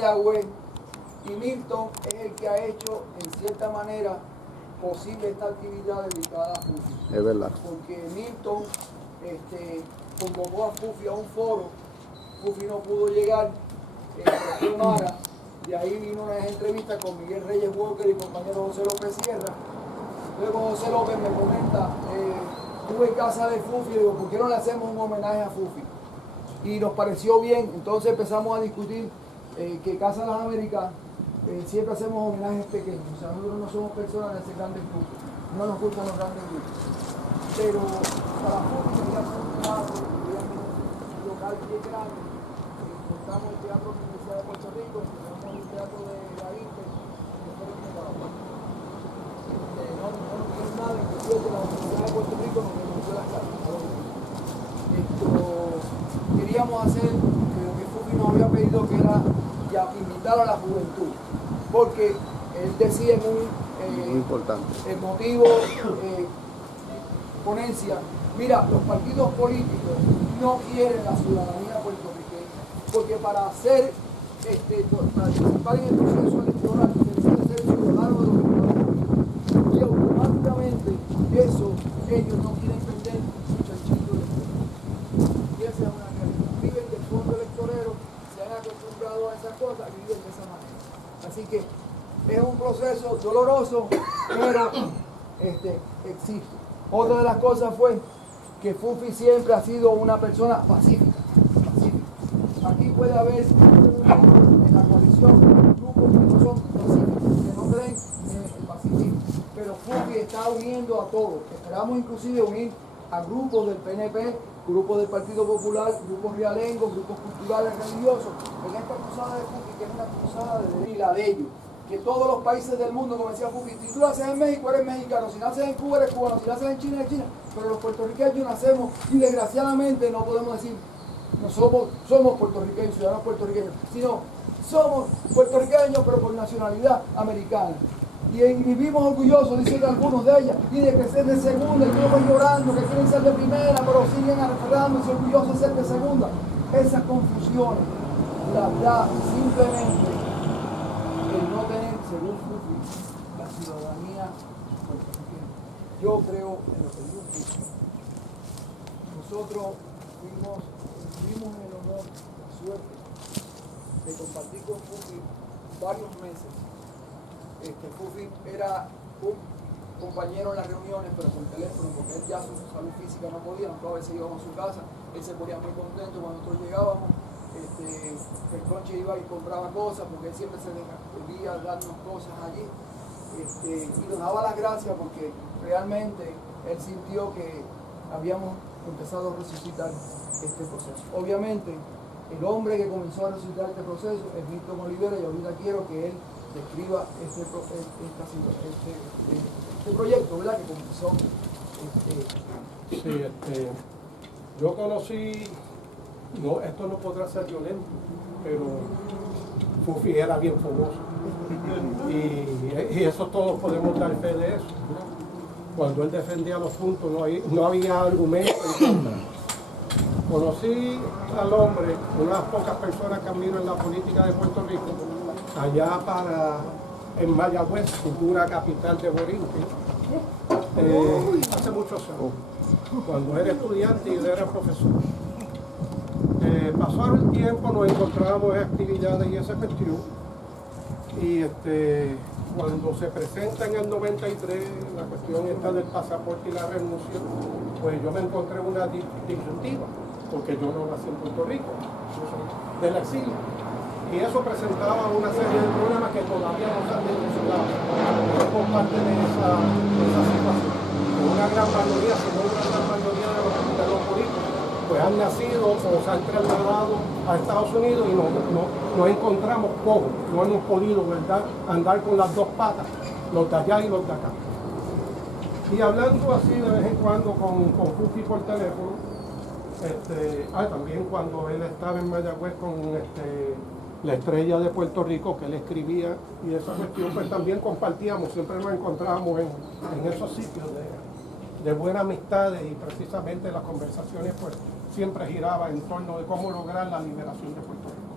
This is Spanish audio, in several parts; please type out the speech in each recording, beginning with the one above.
Mayagüez, y Milton es el que ha hecho en cierta manera posible esta actividad dedicada a Fufi. Es verdad. Porque Milton convocó a Fufi a un foro, Fufi no pudo llegar, Mara, de ahí vino unas entrevistas con Miguel Reyes Walker y compañero José López Sierra. Luego José López me comenta, estuve en casa de Fufi y digo, ¿por qué no le hacemos un homenaje a Fufi? Y nos pareció bien, entonces empezamos a discutir que Casa de las Américas siempre hacemos homenajes pequeños, o sea, nosotros no somos personas de hacer grandes grupos, no nos gustan los grandes grupos, pero para Fufi quería hacer un teatro, un local bien grande, montamos el teatro de la Universidad de Puerto Rico, tenemos el teatro de la INPE, que fue el Nicaragua. No tiene nada, inclusive que la Universidad de Puerto Rico nos renunció las cartas. Queríamos hacer lo que Fufi nos había pedido, que era invitar a la juventud, porque él decía muy importante el motivo ponencia, mira, los partidos políticos no quieren la ciudadanía puertorriqueña, porque para participar en el proceso electoral deben ser ciudadanos de los Estados Unidos, y automáticamente eso ellos no quieren perder su chanchito electoral. Y esa es una realidad. Viven del fondo electorero, se han acostumbrado a esas cosas y viven de esa manera. Así que es un proceso doloroso, pero existe. Otra de las cosas fue que Fufi siempre ha sido una persona pacífica. Aquí puede haber en la coalición grupos que no son pacíficos, que no creen en el pacifismo, pero Fufi está uniendo a todos. Esperamos inclusive unir a grupos del PNP, grupos del Partido Popular, grupos realengos, grupos culturales religiosos, en esta cruzada de Fufi, que es una cruzada de la de ellos, que todos los países del mundo, como decía Fufi, si tú naces en México eres mexicano, si naces en Cuba eres cubano, si naces en China eres china, pero los puertorriqueños nacemos y desgraciadamente no podemos decir no somos puertorriqueños, ciudadanos puertorriqueños, sino somos puertorriqueños pero por nacionalidad americana. Y vivimos orgullosos, dicen algunos de ellas, y de que ser de segunda, y todos llorando, que quieren ser de primera, pero siguen aferrándose orgullosos de ser de segunda. Esas confusiones las da simplemente el no tener, según Fufi, la ciudadanía puertorriqueña. Yo creo en lo que dijo Fufi. Nosotros tuvimos el honor, la suerte, de compartir con Fufi varios meses. Fufi era un compañero en las reuniones, pero por teléfono, porque él ya su salud física no podía, nosotros a veces íbamos a su casa, él se ponía muy contento cuando nosotros llegábamos, el conche iba y compraba cosas, porque él siempre se debía darnos cosas allí, y nos daba las gracias porque realmente él sintió que habíamos empezado a resucitar este proceso. Obviamente, el hombre que comenzó a resucitar este proceso es Milton Olivera, y ahorita quiero que él describa este proyecto, ¿verdad?, que comenzó. Sí, yo conocí, no, esto no podrá ser violento, pero Fufi era bien famoso. Y eso todos podemos dar fe de eso, ¿no? Cuando él defendía los puntos no había argumento en contra. Conocí al hombre, unas pocas personas que admiro en la política de Puerto Rico, allá en Mayagüez, futura capital de Borinquen, hace muchos años, cuando era estudiante y él era profesor. Pasó el tiempo, nos encontrábamos en actividades y esa cuestión, y cuando se presenta en el 93 la cuestión esta del pasaporte y la renuncia, pues yo me encontré una disyuntiva, porque yo no nací en Puerto Rico, yo soy del exilio. Y eso presentaba una serie de problemas que todavía no se han dilucidado. Yo por parte de esa situación. Una gran mayoría, si no una gran mayoría de los políticos, pues han nacido o se han trasladado a Estados Unidos y nos encontramos pocos. No hemos podido, ¿verdad?, andar con las dos patas, los de allá y los de acá. Y hablando así de vez en cuando con Fufi por teléfono, también cuando él estaba en Mayagüez con la Estrella de Puerto Rico, que él escribía, y esa cuestión pues también compartíamos, siempre nos encontrábamos en esos sitios de buena amistad, y precisamente las conversaciones pues siempre giraban en torno de cómo lograr la liberación de Puerto Rico.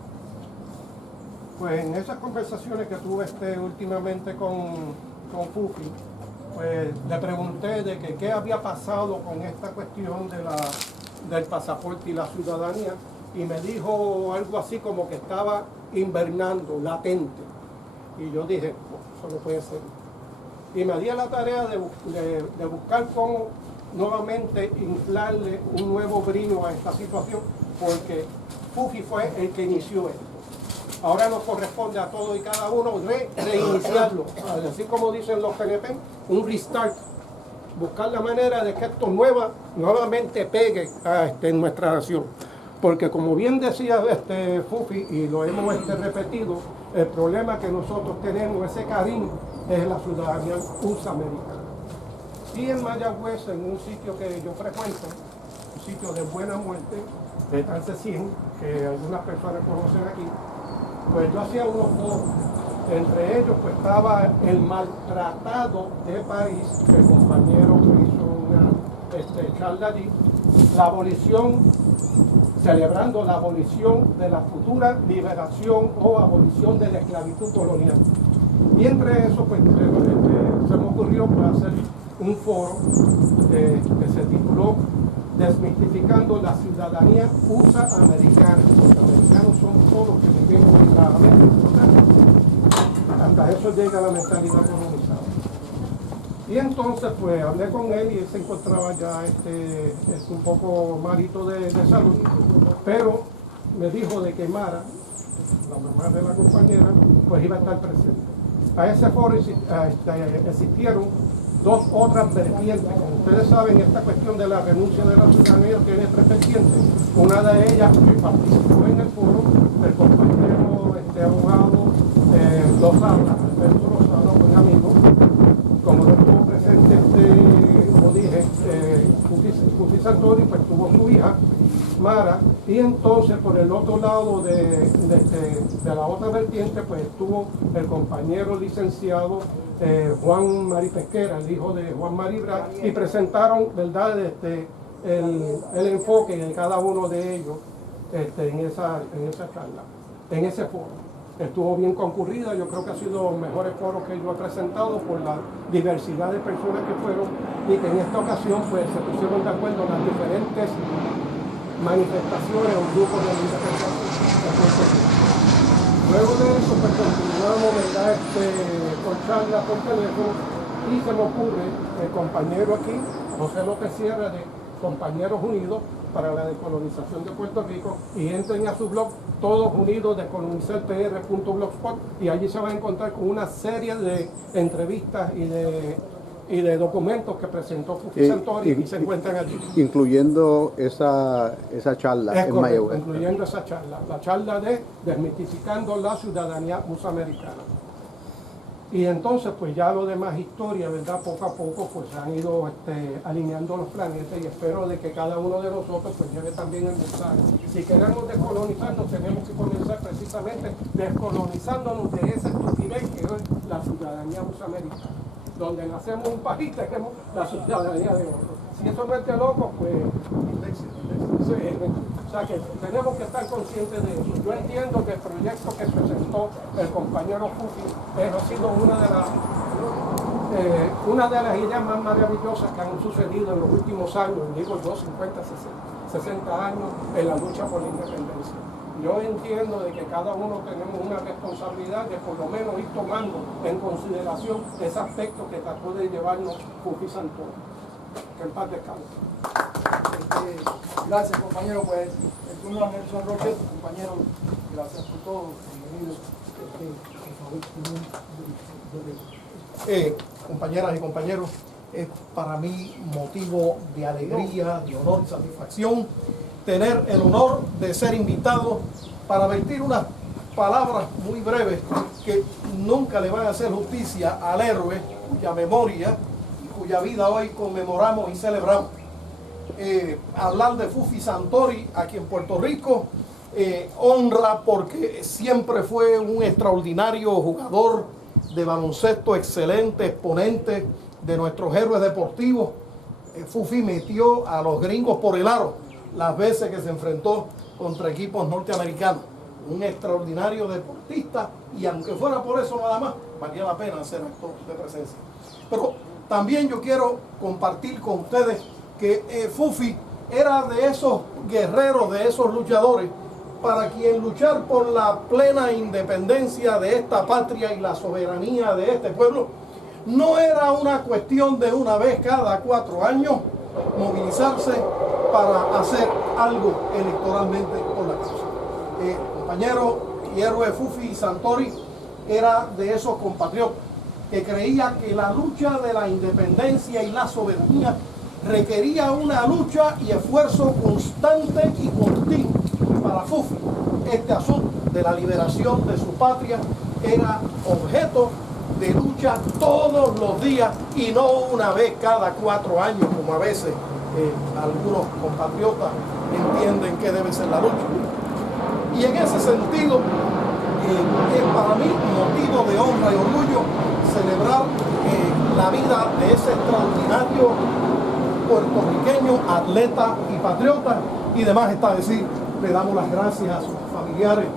Pues en esas conversaciones que tuve últimamente con Fufi, pues le pregunté de que qué había pasado con esta cuestión del pasaporte y la ciudadanía, y me dijo algo así como que estaba invernando, latente. Y yo dije, no, eso no puede ser. Y me di a la tarea de buscar cómo nuevamente inflarle un nuevo brío a esta situación, porque Fufi fue el que inició esto. Ahora nos corresponde a todos y cada uno reiniciarlo, así como dicen los PNP, un restart, buscar la manera de que esto nuevamente pegue en nuestra nación. Porque como bien decía Fufi, y lo hemos repetido, el problema que nosotros tenemos, ese cariño, es la ciudadanía USA-americana. Y en Mayagüez, en un sitio que yo frecuento, un sitio de buena muerte, de Tansecín, que algunas personas conocen aquí, pues yo hacía unos foros. Entre ellos pues estaba el maltratado de París, el compañero que hizo una charla allí, la abolición, celebrando la abolición de la futura liberación o abolición de la esclavitud colonial. Y entre eso pues se me ocurrió pues, hacer un foro que se tituló Desmitificando la ciudadanía USA-americana. Los americanos son todos los que vivimos en la América. Hasta eso llega la mentalidad colonizada. Y entonces pues hablé con él y él se encontraba ya un poco malito de salud, pero me dijo de que Mara, la mamá de la compañera, pues iba a estar presente. A ese foro existieron dos otras vertientes. Como ustedes saben, esta cuestión de la renuncia de la ciudadanía tiene tres vertientes. Una de ellas que participó en el foro, el compañero abogado Lozada, Alberto Lozada, buen amigo, como no estuvo presente, como dije, Fufi Santori, pues tuvo su hija, Mara, y entonces por el otro lado de la otra vertiente, pues estuvo el compañero licenciado Juan Mari Pesquera, el hijo de Juan Mari Bra, y presentaron, ¿verdad?, el enfoque de cada uno de ellos en esa charla, en ese foro. Estuvo bien concurrida, yo creo que ha sido los mejores foros que yo he presentado por la diversidad de personas que fueron, y que en esta ocasión pues se pusieron de acuerdo las diferentes manifestaciones o grupos de manifestación. Luego de eso pues continuamos, ¿verdad?, con charlas por teléfono, y se me ocurre el compañero aquí, José López Sierra, de Compañeros Unidos para la Decolonización de Puerto Rico, y entren a su blog Todos Unidos Decolonizarpr.blogspot, y allí se van a encontrar con una serie de entrevistas y de documentos que presentó Fufi Santori y se encuentran allí. Incluyendo esa charla en Mayagüez. Incluyendo esa charla, la charla de Desmitificando la ciudadanía USA-americana. Y entonces pues ya lo demás historia, ¿verdad? Poco a poco pues se han ido alineando los planetas, y espero de que cada uno de nosotros pues lleve también el mensaje. Si queremos descolonizarnos, tenemos que comenzar precisamente descolonizándonos de esa estupidez que es la ciudadanía USA-americana, donde nacemos un país, tenemos la ciudadanía de otro. Si eso no es de loco, pues sí, o sea que tenemos que estar conscientes de eso. Yo entiendo que el proyecto que presentó el compañero Fufi ha sido una de las ideas más maravillosas que han sucedido en los últimos años, digo yo, 50, 60 años, en la lucha por la independencia. Yo entiendo de que cada uno tenemos una responsabilidad de por lo menos ir tomando en consideración ese aspecto que trató de llevarnos Fufi Santori. Que en paz descanse. Gracias, compañero. Pues el turno a Nelson Roque, compañero, gracias por todo. Compañeras y compañeros, es para mí motivo de alegría, de honor y satisfacción tener el honor de ser invitado para vertir unas palabras muy breves que nunca le van a hacer justicia al héroe cuya memoria y cuya vida hoy conmemoramos y celebramos. Hablar de Fufi Santori aquí en Puerto Rico honra, porque siempre fue un extraordinario jugador de baloncesto, excelente exponente de nuestros héroes deportivos. Fufi metió a los gringos por el aro las veces que se enfrentó contra equipos norteamericanos. un extraordinario deportista, y aunque fuera por eso nada más, valía la pena hacer actos de presencia. Pero también yo quiero compartir con ustedes que Fufi era de esos guerreros, de esos luchadores, para quien luchar por la plena independencia de esta patria y la soberanía de este pueblo no era una cuestión de una vez cada 4 años movilizarse para hacer algo electoralmente por la causa. Compañero y héroe Fufi Santori era de esos compatriotas que creía que la lucha de la independencia y la soberanía requería una lucha y esfuerzo constante y continuo. Para Fufi, este asunto de la liberación de su patria era objeto de lucha todos los días y no una vez cada 4 años, como a veces algunos compatriotas entienden que debe ser la lucha. Y en ese sentido, es para mí motivo de honra y orgullo celebrar la vida de ese extraordinario puertorriqueño, atleta y patriota. Y demás está decir, le damos las gracias a sus familiares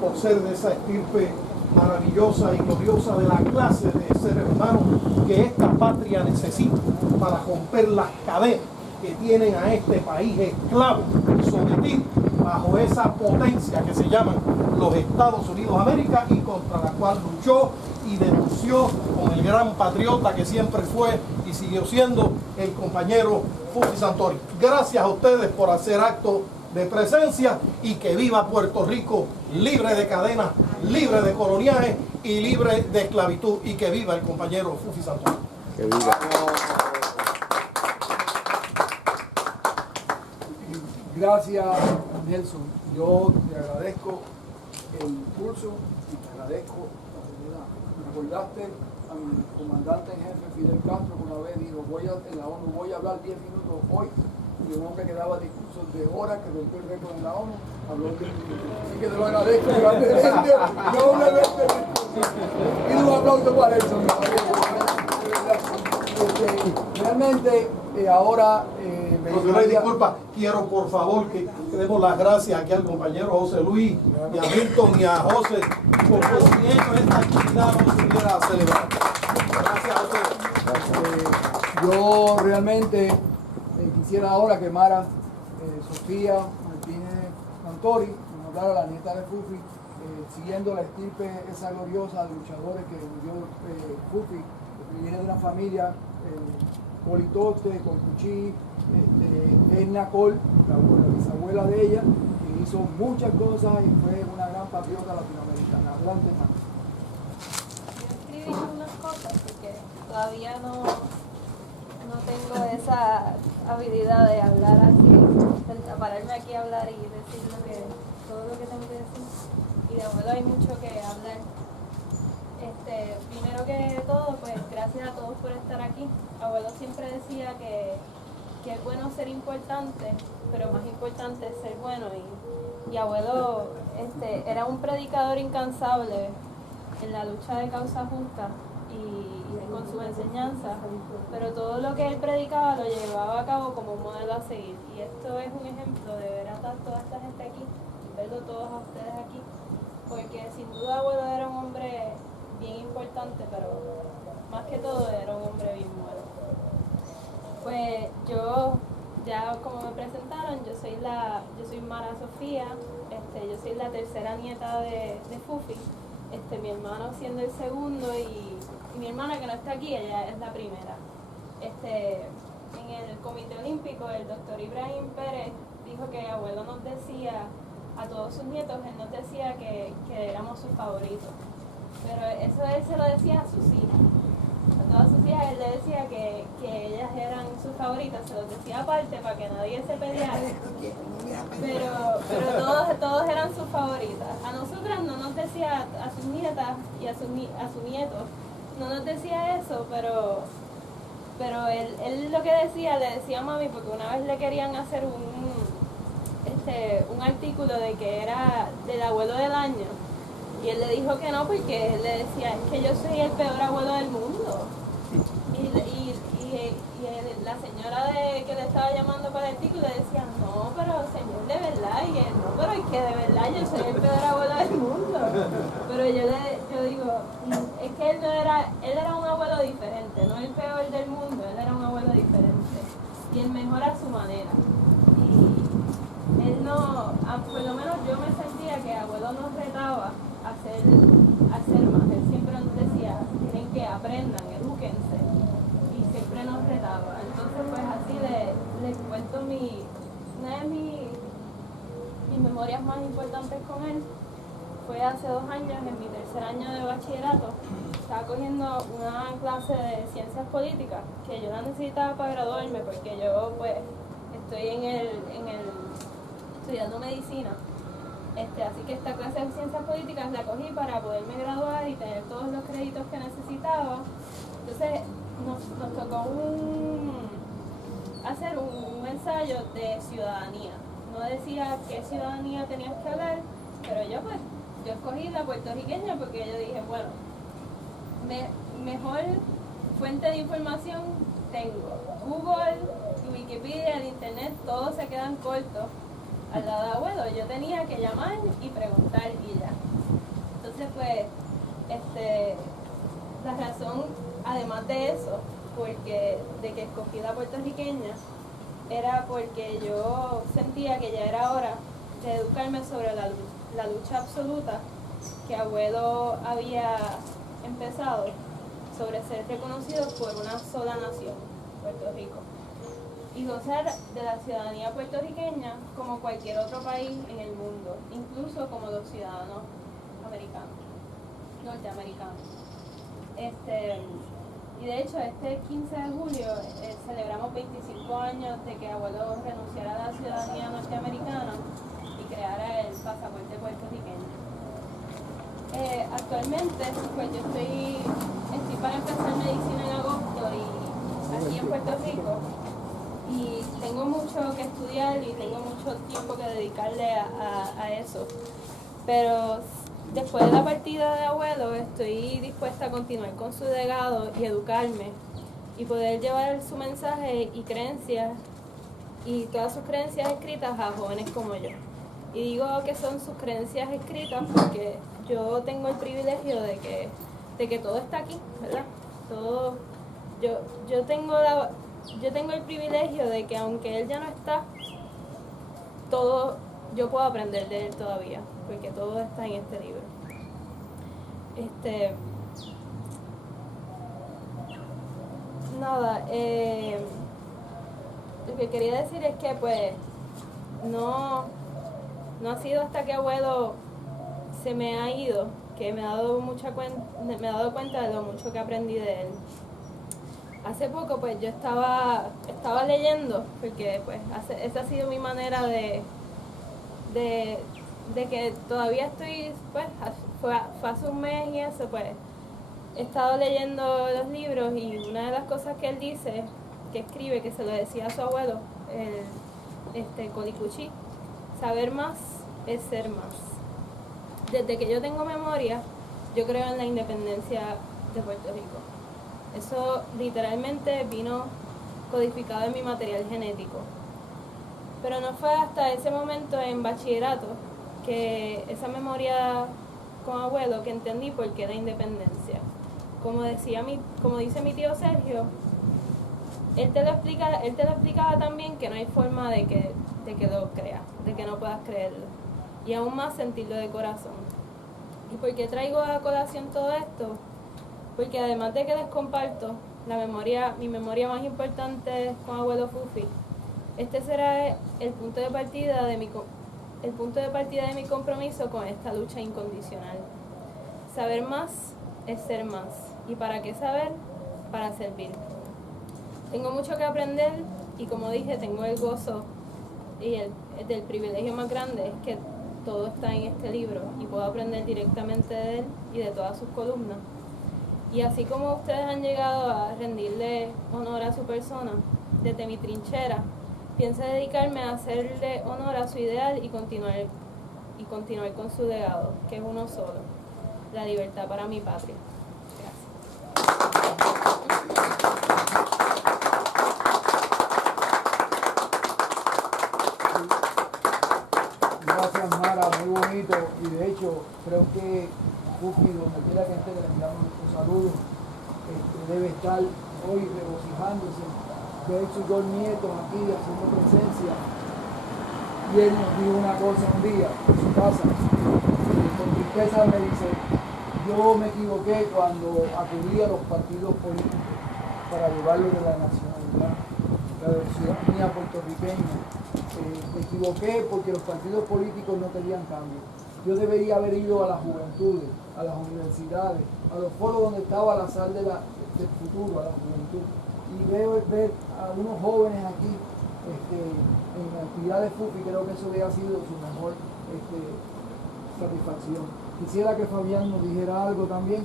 por ser de esa estirpe maravillosa y gloriosa, de la clase de seres humanos que esta patria necesita para romper las cadenas que tienen a este país esclavo, sometido bajo esa potencia que se llaman los Estados Unidos de América, y contra la cual luchó y denunció con el gran patriota que siempre fue y siguió siendo el compañero Fufi Santori. Gracias a ustedes por hacer acto de presencia, y que viva Puerto Rico libre de cadenas, libre de coloniaje y libre de esclavitud, y que viva el compañero Fufi Santori. Que viva. Gracias, Nelson. Yo te agradezco el impulso y te agradezco la oportunidad. Me recordaste a mi comandante en jefe Fidel Castro, que una vez dijo, en la ONU voy a hablar 10 minutos hoy, y un hombre que daba discursos de horas, que rompió el récord en la ONU, habló 10 minutos. Así que te lo agradezco grandemente, noblemente. Y un aplauso para eso, mi realmente, ahora me Profesor, disculpa, quiero por favor que demos las gracias aquí al compañero José Luis, y a Milton y a José, porque sin ellos esta actividad no se hubiera celebrado. Gracias a ustedes. Yo realmente quisiera ahora que Mara Sofía Martínez Santori nos hablara, la nieta de Fufi, siguiendo la estirpe esa gloriosa de luchadores que vivió Fufi, que viene de una familia Politote, Concuchí, Edna Col, la bisabuela de ella, que hizo muchas cosas y fue una gran patriota latinoamericana. Adelante, Mara. Yo escribí unas cosas porque todavía no tengo esa habilidad de hablar así, de pararme aquí a hablar y decir todo lo que tengo que decir. Y de abuelo hay mucho que hablar. Primero que todo, pues gracias a todos por estar aquí. Abuelo siempre decía que es bueno ser importante, pero más importante es ser bueno. Y abuelo era un predicador incansable en la lucha de causa justa y con su enseñanza, pero todo lo que él predicaba lo llevaba a cabo como un modelo a seguir. Y esto es un ejemplo de ver a toda esta gente aquí, verlo todos a ustedes aquí, porque sin duda abuelo era un hombre bien importante, pero más que todo era un hombre bien bueno. Pues yo, ya como me presentaron, yo soy Mara Sofía, yo soy la tercera nieta de Fufi, mi hermano siendo el segundo, y mi hermana que no está aquí, ella es la primera. En el Comité Olímpico, el doctor Ibrahim Pérez dijo que abuelo nos decía, a todos sus nietos, él nos decía que éramos sus favoritos. Pero eso él se lo decía a sus hijas. A todas sus hijas él le decía que ellas eran sus favoritas, se los decía aparte para que nadie se peleara. Pero todos eran sus favoritas. A nosotras no nos decía, a sus nietas y a sus nietos, no nos decía eso, pero él lo que decía, le decía a mami, porque una vez le querían hacer un artículo de que era del abuelo del año. Y él le dijo que no, porque él le decía, es que yo soy el peor abuelo del mundo. Y la señora que le estaba llamando para el artículo le decía, no, pero señor, de verdad. Y él, no, pero es que de verdad yo soy el peor abuelo del mundo. Pero yo digo, es que él era un abuelo diferente, no el peor del mundo, él era un abuelo diferente. Y el mejor a su manera. Y él no, por lo menos yo me sentía que abuelo nos retaba a ser más. Él siempre nos decía, tienen que aprendan, edúquense. Y siempre nos retaba. Entonces pues así les cuento una de mis memorias más importantes con él. Fue hace 2 años, en mi tercer año de bachillerato. Estaba cogiendo una clase de ciencias políticas que yo la necesitaba para graduarme porque yo pues estoy estudiando medicina. Así que esta clase de ciencias políticas la cogí para poderme graduar y tener todos los créditos que necesitaba. Entonces nos tocó hacer un ensayo de ciudadanía. No decía qué ciudadanía tenías que hablar, pero yo escogí la puertorriqueña porque yo dije, bueno, mejor fuente de información tengo. Google, Wikipedia, el internet, todos se quedan cortos al lado de abuelo. Yo tenía que llamar y preguntar y ya. Entonces pues, la razón, además de eso, de que escogí la puertorriqueña, era porque yo sentía que ya era hora de educarme sobre la lucha absoluta que abuelo había empezado sobre ser reconocido por una sola nación, Puerto Rico, y gozar de la ciudadanía puertorriqueña como cualquier otro país en el mundo, incluso como los ciudadanos norteamericanos. Y de hecho, este 15 de julio celebramos 25 años de que abuelo renunciara a la ciudadanía norteamericana y creara el pasaporte puertorriqueño. Actualmente, pues yo estoy para empezar medicina en agosto y aquí en Puerto Rico, y tengo mucho que estudiar y tengo mucho tiempo que dedicarle a eso. Pero después de la partida de abuelo, estoy dispuesta a continuar con su legado y educarme y poder llevar su mensaje y creencias y todas sus creencias escritas a jóvenes como yo. Y digo que son sus creencias escritas porque yo tengo el privilegio de que todo está aquí, ¿verdad? Yo tengo el privilegio de que aunque él ya no está, yo puedo aprender de él todavía, porque todo está en este libro. Lo que quería decir es que pues no ha sido hasta que abuelo se me ha ido que me he dado cuenta de lo mucho que aprendí de él. Hace poco pues yo estaba leyendo, porque pues esa ha sido mi manera de que todavía estoy, pues fue hace un mes y eso, pues he estado leyendo los libros, y una de las cosas que él dice, que escribe, que se lo decía a su abuelo, Colicuchi, saber más es ser más. Desde que yo tengo memoria, yo creo en la independencia de Puerto Rico. Eso literalmente vino codificado en mi material genético. Pero no fue hasta ese momento en bachillerato que esa memoria con abuelo que entendí por qué la independencia. Como dice mi tío Sergio, él te lo explicaba también, que no hay forma de que lo creas, de que no puedas creerlo, y aún más sentirlo de corazón. ¿Y por qué traigo a colación todo esto? Porque además de que les comparto mi memoria más importante con abuelo Fufi, este será el punto de partida de mi compromiso con esta lucha incondicional. Saber más es ser más. ¿Y para qué saber? Para servir. Tengo mucho que aprender, y como dije, tengo el gozo y el privilegio más grande, es que todo está en este libro y puedo aprender directamente de él y de todas sus columnas. Y así como ustedes han llegado a rendirle honor a su persona desde mi trinchera, pienso dedicarme a hacerle honor a su ideal y continuar con su legado, que es uno solo: la libertad para mi patria. Gracias. Gracias, Mara, muy bonito. Y de hecho, creo que Pupi, donde quiera que esté, le enviamos nuestros saludos. Debe estar hoy regocijándose ver sus dos nietos aquí haciendo presencia. Y él nos dijo una cosa un día en su casa, con tristeza me dice: yo me equivoqué cuando acudí a los partidos políticos para llevarlo de la nacionalidad, la ciudadanía puertorriqueña. Me equivoqué porque los partidos políticos no querían cambio. Yo debería haber ido a las juventudes, a las universidades, a los foros donde estaba la sal del futuro, a la juventud. Y ver a unos jóvenes aquí en actividades FUPI, creo que eso había sido su mejor satisfacción. Quisiera que Fabián nos dijera algo también.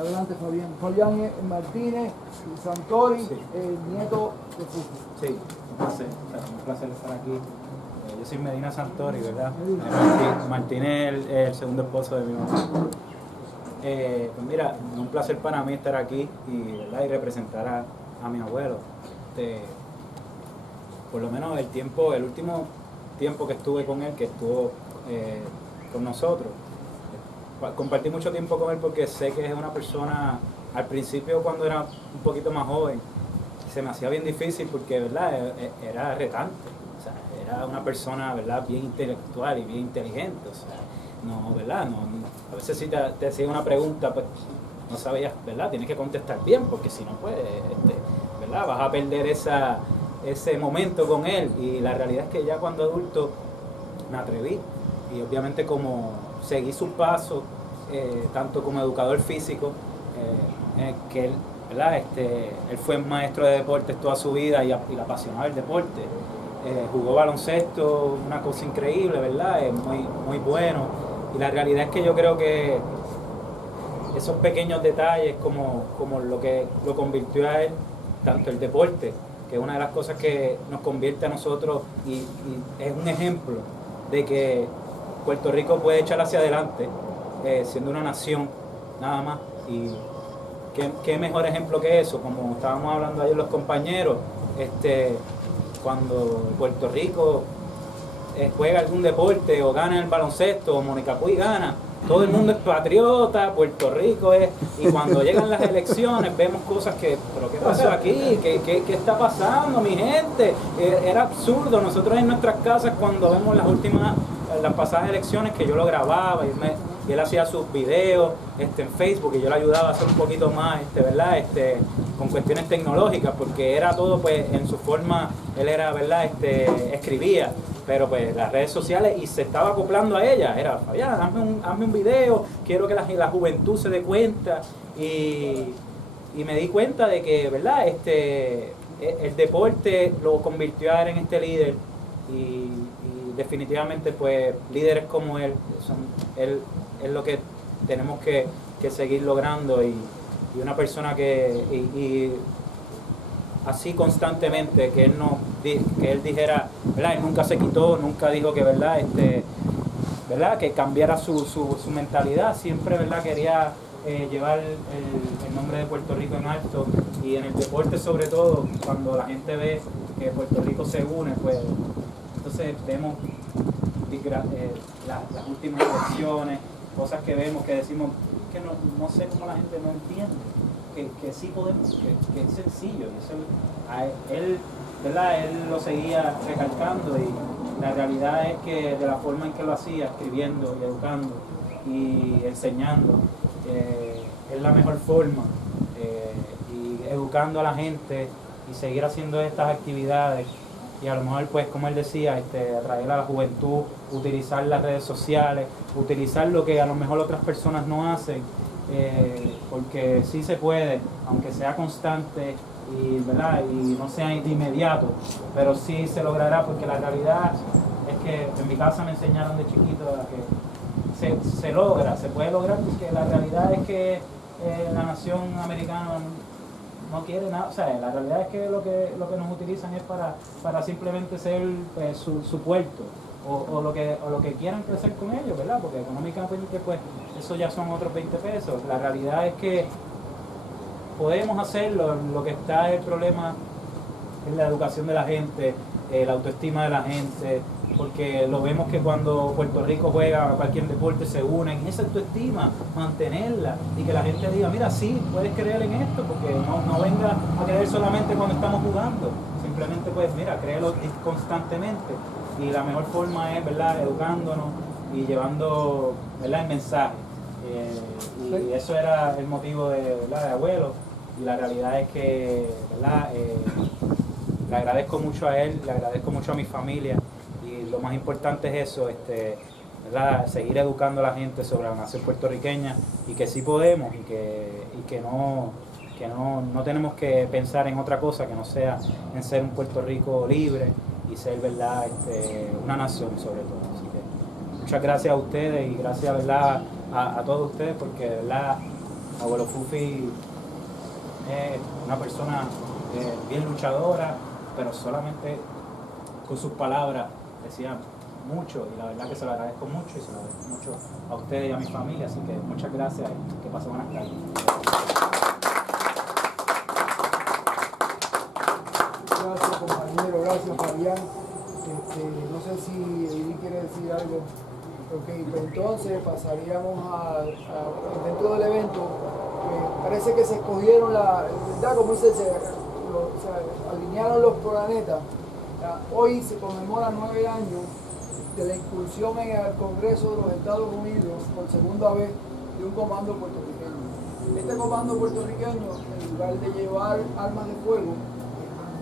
Adelante, Fabián. Fabián Martínez Santori, sí. Nieto de FUPI. Sí, un placer estar aquí. Yo soy Medina Santori, ¿verdad? Martínez es el segundo esposo de mi mamá. Pues mira, un placer para mí estar aquí y representar a mi abuelo. Por lo menos el último tiempo que estuve con él, que estuvo con nosotros, compartí mucho tiempo con él porque sé que es una persona, al principio cuando era un poquito más joven, se me hacía bien difícil porque, ¿verdad?, era retante. O sea, era una persona, ¿verdad?, bien intelectual y bien inteligente. O sea, no, ¿verdad? No, a veces si te hacía una pregunta, pues no sabías, ¿verdad? Tienes que contestar bien porque si no, pues, ¿verdad?, vas a perder ese momento con él. Y la realidad es que ya cuando adulto me atreví y obviamente como seguí sus pasos, tanto como educador físico, que él, ¿verdad?, él fue maestro de deportes toda su vida y le apasionaba el deporte. Jugó baloncesto, una cosa increíble, ¿verdad? Muy, muy bueno. Y la realidad es que yo creo que esos pequeños detalles como lo que lo convirtió a él, tanto el deporte, que es una de las cosas que nos convierte a nosotros y es un ejemplo de que Puerto Rico puede echar hacia adelante siendo una nación nada más. Y qué mejor ejemplo que eso, como estábamos hablando ayer los compañeros, cuando Puerto Rico juega algún deporte o gana el baloncesto o Mónica Puig gana, todo el mundo es patriota, Puerto Rico es, y cuando llegan las elecciones vemos cosas que, pero ¿qué pasó aquí? ¿Qué está pasando, mi gente? Era absurdo. Nosotros en nuestras casas, cuando vemos las pasadas elecciones, que yo lo grababa y él hacía sus videos en Facebook y yo le ayudaba a hacer un poquito más, ¿verdad? Con cuestiones tecnológicas, porque era todo pues en su forma, él era, ¿verdad? Escribía, pero pues las redes sociales, y se estaba acoplando a ella, era, Fabián, hazme un video, quiero que la juventud se dé cuenta, y me di cuenta de que, ¿verdad? El deporte lo convirtió a él en este líder, y definitivamente pues líderes como él es lo que tenemos que seguir logrando, y una persona que así constantemente, que él dijera, ¿verdad? Él nunca se quitó, nunca dijo que, ¿verdad? ¿Verdad? Que cambiara su mentalidad, siempre, ¿verdad? Quería llevar el nombre de Puerto Rico en alto, y en el deporte sobre todo, cuando la gente ve que Puerto Rico se une, pues entonces vemos las últimas elecciones, cosas que vemos, que decimos que no sé cómo la gente no entiende, que sí podemos, que es sencillo. Y eso, él, ¿verdad? Él lo seguía recalcando, y la realidad es que de la forma en que lo hacía, escribiendo y educando y enseñando, es la mejor forma, y educando a la gente y seguir haciendo estas actividades. Y a lo mejor, pues, como él decía, atraer a la juventud, utilizar las redes sociales, utilizar lo que a lo mejor otras personas no hacen, porque sí se puede, aunque sea constante y, ¿verdad? Y no sea de inmediato, pero sí se logrará, porque la realidad es que en mi casa me enseñaron de chiquito a que se puede lograr, porque la realidad es que la nación americana no quiere nada. O sea, la realidad es que lo que nos utilizan es para simplemente ser su puerto, o lo que quieran crecer con ellos, ¿verdad? Porque económicamente, pues, eso ya son otros 20 pesos. La realidad es que podemos hacerlo. Lo que está el problema es la educación de la gente, la autoestima de la gente, porque lo vemos que cuando Puerto Rico juega cualquier deporte se unen, esa autoestima, mantenerla y que la gente diga, mira, sí, puedes creer en esto, porque no venga a creer solamente cuando estamos jugando, simplemente pues mira, créelo constantemente y la mejor forma es, ¿verdad?, educándonos y llevando, ¿verdad?, el mensaje. Y eso era el motivo ¿verdad?, de abuelo, y la realidad es que, ¿verdad?, le agradezco mucho a él, le agradezco mucho a mi familia, y lo más importante es eso, ¿verdad?, seguir educando a la gente sobre la nación puertorriqueña y que sí podemos y que no tenemos que pensar en otra cosa que no sea en ser un Puerto Rico libre y ser, ¿verdad?, una nación sobre todo. Así que muchas gracias a ustedes y gracias, ¿verdad?, a todos ustedes, porque, ¿verdad?, abuelo Fufi es una persona bien luchadora, pero solamente con sus palabras decía mucho, y la verdad que se lo agradezco mucho y se lo agradezco mucho a ustedes y a mi familia, así que muchas gracias y que pasen buenas tardes. Gracias, compañero, gracias, Fabián. No sé si Edith quiere decir algo. Ok, pues entonces pasaríamos dentro del evento. Parece que se escogieron ¿verdad? Como dice, se alinearon los planetas. Hoy se conmemoran 9 años de la incursión en el Congreso de los Estados Unidos por segunda vez de un comando puertorriqueño. Este comando puertorriqueño, en lugar de llevar armas de fuego,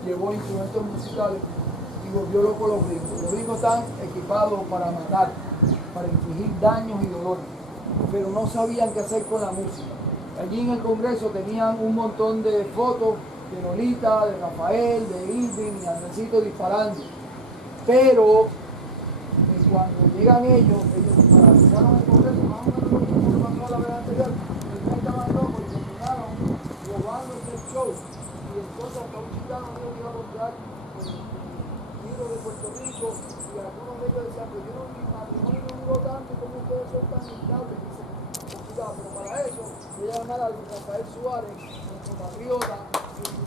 llevó instrumentos musicales y volvió loco los gringos. Los gringos están equipados para matar, para infligir daños y dolores, pero no sabían qué hacer con la música. Allí en el Congreso tenían un montón de fotos de Lolita, de Rafael, de Irving y Andresito disparando, pero cuando llegan ellos paralizaron el Congreso, más o menos lo mismo que pasó la vez anterior. El mes estaban locos y terminaron robándose el show, y entonces hasta un chicano dijo que iba a comprar libros de Puerto Rico, y algunos de ellos decían, pero yo no mi matrimonio no duró tanto, como ustedes son tan estables. Pero para eso voy a llamar a Rafael Suárez, nuestro patriota,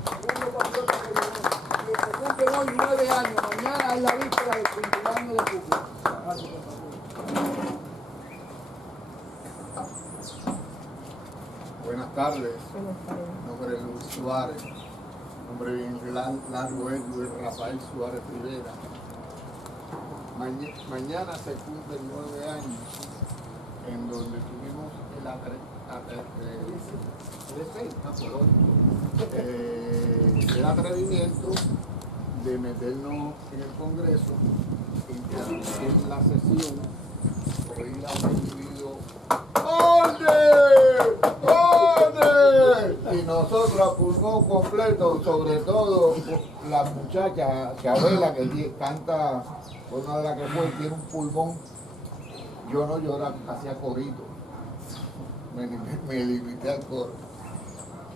segundo patriota que se cumplen hoy 9 años. Mañana es la víspera del 50 años de Cuba. Gracias, Buenas tardes. Mi nombre es Luis Suárez. Nombre bien largo es Luis Rafael Suárez Rivera. Mañana se cumplen 9 años en donde tuvimos el atrevimiento de meternos en el Congreso, interrumpir la sesión, oír a un individuo ¡orden! ¡orden! Y nosotros a pulmón completo, sobre todo la muchacha Chabela, que canta, una de las que fue, tiene un pulmón. Yo no lloraba, hacía corito, me limité al coro.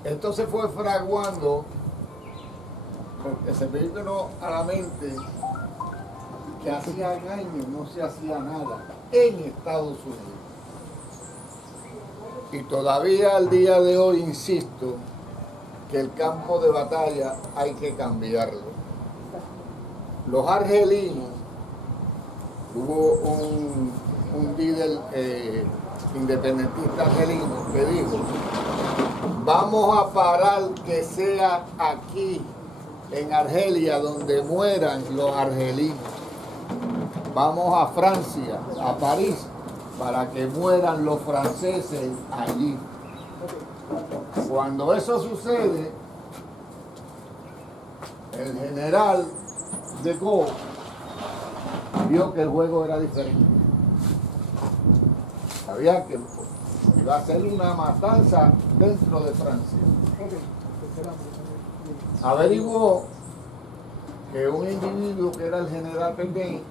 Esto se fue fraguando porque se me vino a la mente que hacía años no se hacía nada en Estados Unidos. Y todavía al día de hoy insisto que el campo de batalla hay que cambiarlo. Los argelinos, hubo un líder independentista argelino que dijo, vamos a parar que sea aquí en Argelia donde mueran los argelinos. Vamos a Francia, a París, para que mueran los franceses allí. Cuando eso sucede, el general de Gaulle vio que el juego era diferente. Sabía que iba a ser una matanza dentro de Francia. Averiguó que un individuo que era el general Petain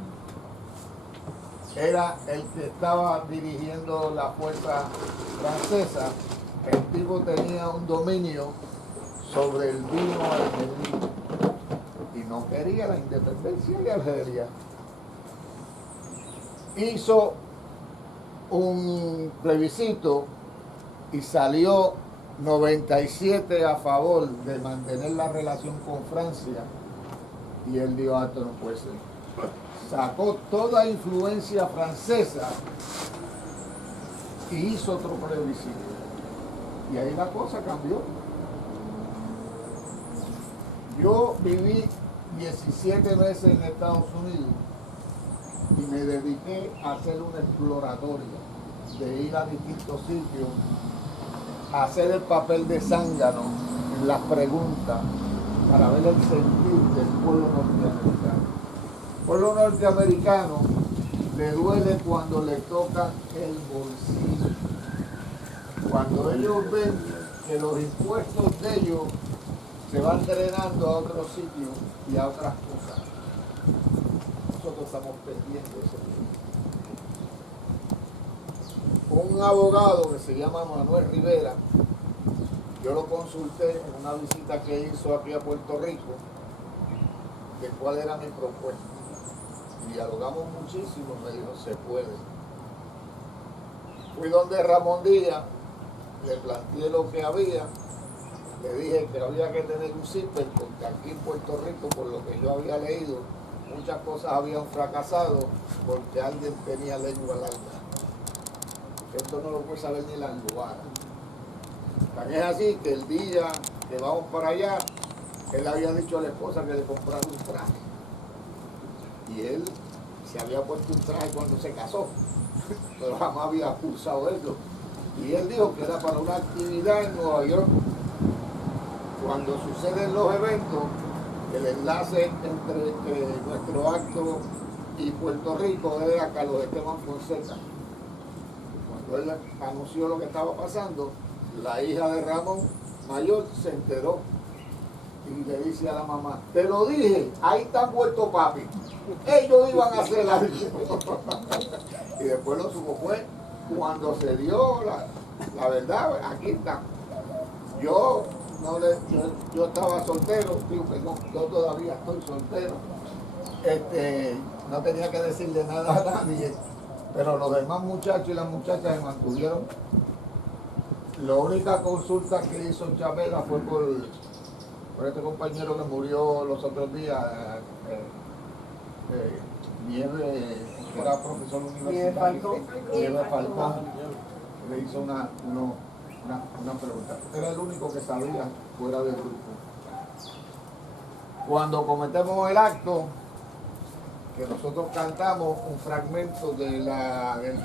era el que estaba dirigiendo la fuerza francesa. El tipo tenía un dominio sobre el vino argelino y no quería la independencia de Argelia. Hizo un plebiscito y salió 97 a favor de mantener la relación con Francia Y él dijo, esto no puede ser. Sacó toda influencia francesa y hizo otro plebiscito. Y ahí la cosa cambió. Yo viví 17 meses en Estados Unidos y me dediqué a hacer una exploratoria, de ir a distintos sitios, a hacer el papel de zángano en las preguntas para ver el sentir del pueblo norteamericano. El pueblo norteamericano le duele cuando le tocan el bolsillo. Cuando ellos ven que los impuestos de ellos se van drenando a otros sitios y a otras cosas. Nosotros estamos pendientes de eso. Un abogado que se llama Manuel Rivera, yo lo consulté en una visita que hizo aquí a Puerto Rico, de cuál era mi propuesta. Y dialogamos muchísimo, me dijo, se puede. Fui donde Ramón Díaz, le planteé lo que había, le dije que había que tener un zipper, porque aquí en Puerto Rico, por lo que yo había leído, muchas cosas habían fracasado porque alguien tenía lengua larga. Esto no lo puede saber ni la angubana. Tan es así que el día que vamos para allá, él había dicho a la esposa que le comprara un traje. Y él se había puesto un traje cuando se casó, pero jamás había usado eso. Y él dijo que era para una actividad en Nueva York. Cuando suceden los eventos, el enlace entre nuestro acto y Puerto Rico era Carlos Esteban Fonseca. Cuando él anunció lo que estaba pasando, la hija de Ramón mayor se enteró y le dice a la mamá, te lo dije, ahí está puesto papi, ellos iban a hacer algo. Y después lo supo fue cuando se dio la verdad, aquí está. Yo estaba soltero, digo, perdón, yo todavía estoy soltero. No tenía que decirle nada a nadie, pero los demás muchachos y las muchachas se mantuvieron. La única consulta que hizo Chavela fue por este compañero que murió los otros días, Nieve, que era profesor universitario, Nieve Falcón, le hizo una pregunta. Era el único que sabía fuera del grupo. Cuando cometemos el acto, que nosotros cantamos un fragmento del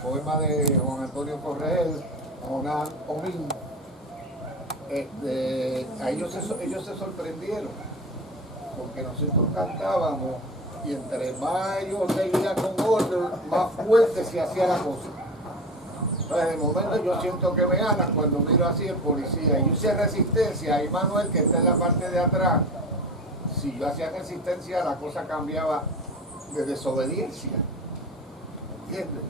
poema de Juan Antonio Correal, Jonás Omín, ellos se sorprendieron, porque nosotros cantábamos y entre más ellos seguían con orden, más fuerte se hacía la cosa. Entonces, de momento yo siento que me ganan cuando miro así el policía. Yo hice resistencia y Manuel, que está en la parte de atrás, si yo hacía resistencia, la cosa cambiaba de desobediencia. ¿Entiendes?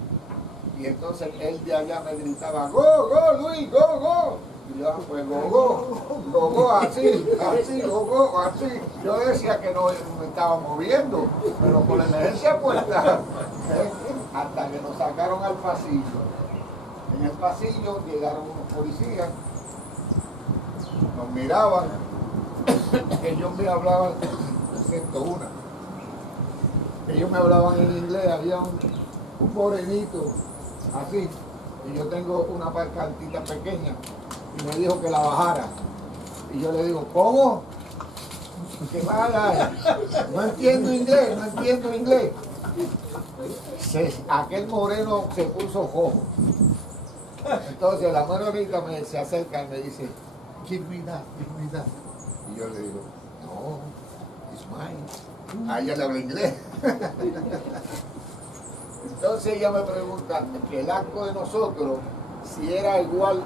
Y entonces él de allá me gritaba, ¡Go, go, Luis, go, go! Y yo, pues, go, así, go, así. Yo decía que no me estaba moviendo, pero por la emergencia puesta, hasta que nos sacaron al pasillo. En el pasillo llegaron unos policías, nos miraban, ellos me hablaban, excepto una, ellos me hablaban en inglés, había un morenito, así, y yo tengo una cartita pequeña, y me dijo que la bajara, y yo le digo, ¿cómo? ¿Qué baja? No entiendo inglés. Aquel moreno se puso rojo. Entonces la morenita se acerca y me dice, give me that. Y yo le digo, no, it's mine. A ella le habla inglés. Entonces ella me pregunta que el acto de nosotros si era igual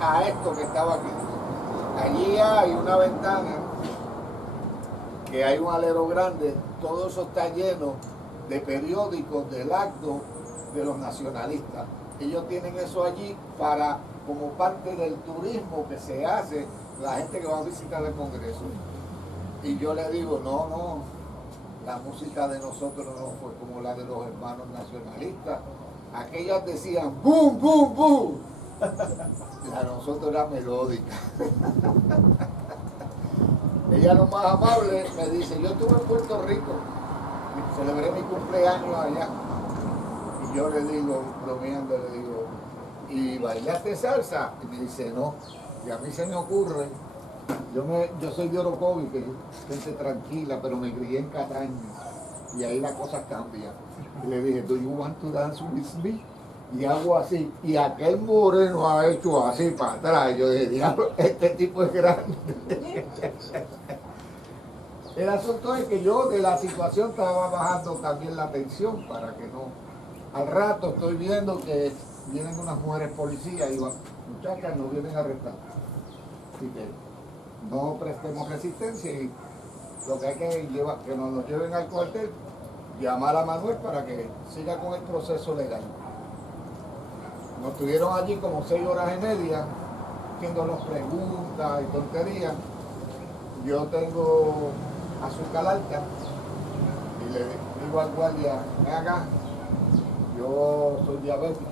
a esto que estaba aquí. Allí hay una ventana, que hay un alero grande, todo eso está lleno de periódicos del acto de los nacionalistas. Ellos tienen eso allí para, como parte del turismo que se hace, la gente que va a visitar el Congreso. Y yo le digo, no, la música de nosotros no fue como la de los hermanos nacionalistas. Aquellas decían, ¡boom, boom, boom! La de nosotros era melódica. Ella, lo más amable, me dice, yo estuve en Puerto Rico, celebré mi cumpleaños allá. Y yo le digo, bromeando, le digo, ¿y bailaste salsa? Y me dice, no. Y a mí se me ocurre, yo soy de Orocovi, que gente tranquila, pero me crié en Cataño. Y ahí las cosas cambian. Y le dije, ¿do you want to dance with me? Y hago así. Y aquel moreno ha hecho así para atrás. Yo dije, diablo, este tipo es grande. El asunto es que yo de la situación estaba bajando también la tensión para que no. Al rato estoy viendo que vienen unas mujeres policías y van, muchachas, nos vienen a arrestar. Así que no prestemos resistencia y lo que hay que llevar, que nos lleven al cuartel, llamar a Manuel para que siga con el proceso legal. Nos tuvieron allí como 6 horas y media, haciéndonos preguntas y tonterías. Yo tengo azúcar alta y le digo al guardia, ven acá, yo soy diabético,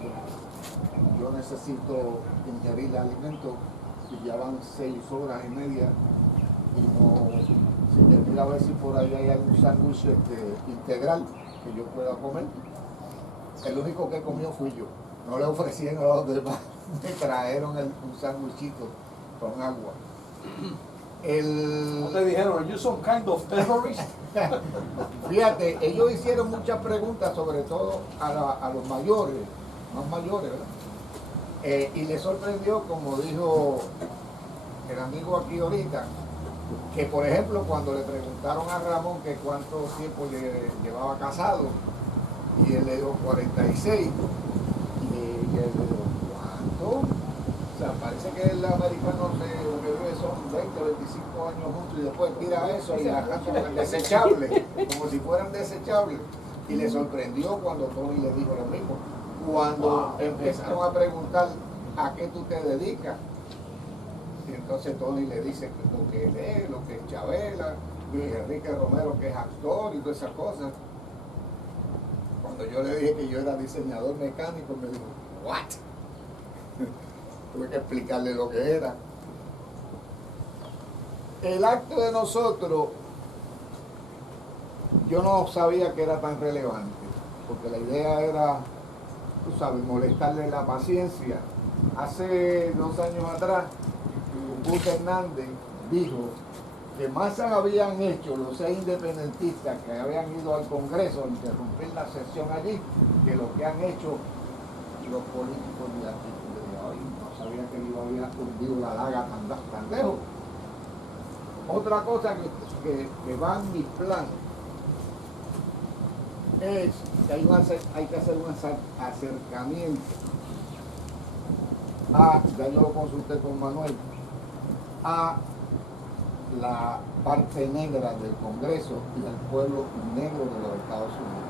yo necesito ingerir alimentos y ya van 6 horas y media y no, si te mira a ver si por ahí hay algún sándwich integral que yo pueda comer. El único que comió fui yo, no le ofrecieron a los demás, me trajeron un sándwichito con agua. ¿No te dijeron, are you some kind of terrorist? Fíjate, ellos hicieron muchas preguntas, sobre todo a los mayores, más mayores, ¿verdad? Y les sorprendió, como dijo el amigo aquí ahorita, que por ejemplo cuando le preguntaron a Ramón que cuánto tiempo le llevaba casado, y él le dijo 46, y él le dijo, ¿cuánto? O sea, parece que el americano lo que vive son 20, 25 años juntos y después tira eso y arranca desechable, como si fueran desechables. Y le sorprendió cuando Tony le dijo lo mismo. Cuando empezaron a preguntar a qué tú te dedicas, y entonces Tony le dice lo que él es, lo que es Chabela, Luis Enrique Romero que es actor y todas esas cosas. Cuando yo le dije que yo era diseñador mecánico, me dijo, ¿what? Tuve que explicarle lo que era. El acto de nosotros, yo no sabía que era tan relevante, porque la idea era, tú sabes, molestarle la paciencia. Hace 2 años atrás, Bush Hernández dijo que más habían hecho los 6 independentistas que habían ido al Congreso a interrumpir la sesión allí, que lo que han hecho los políticos de aquí. No sabía que yo había hundido la daga tan lejos. Otra cosa que va en mi plan es que hay que hacer un acercamiento ya yo lo consulté con Manuel, a la parte negra del Congreso y al pueblo negro de los Estados Unidos.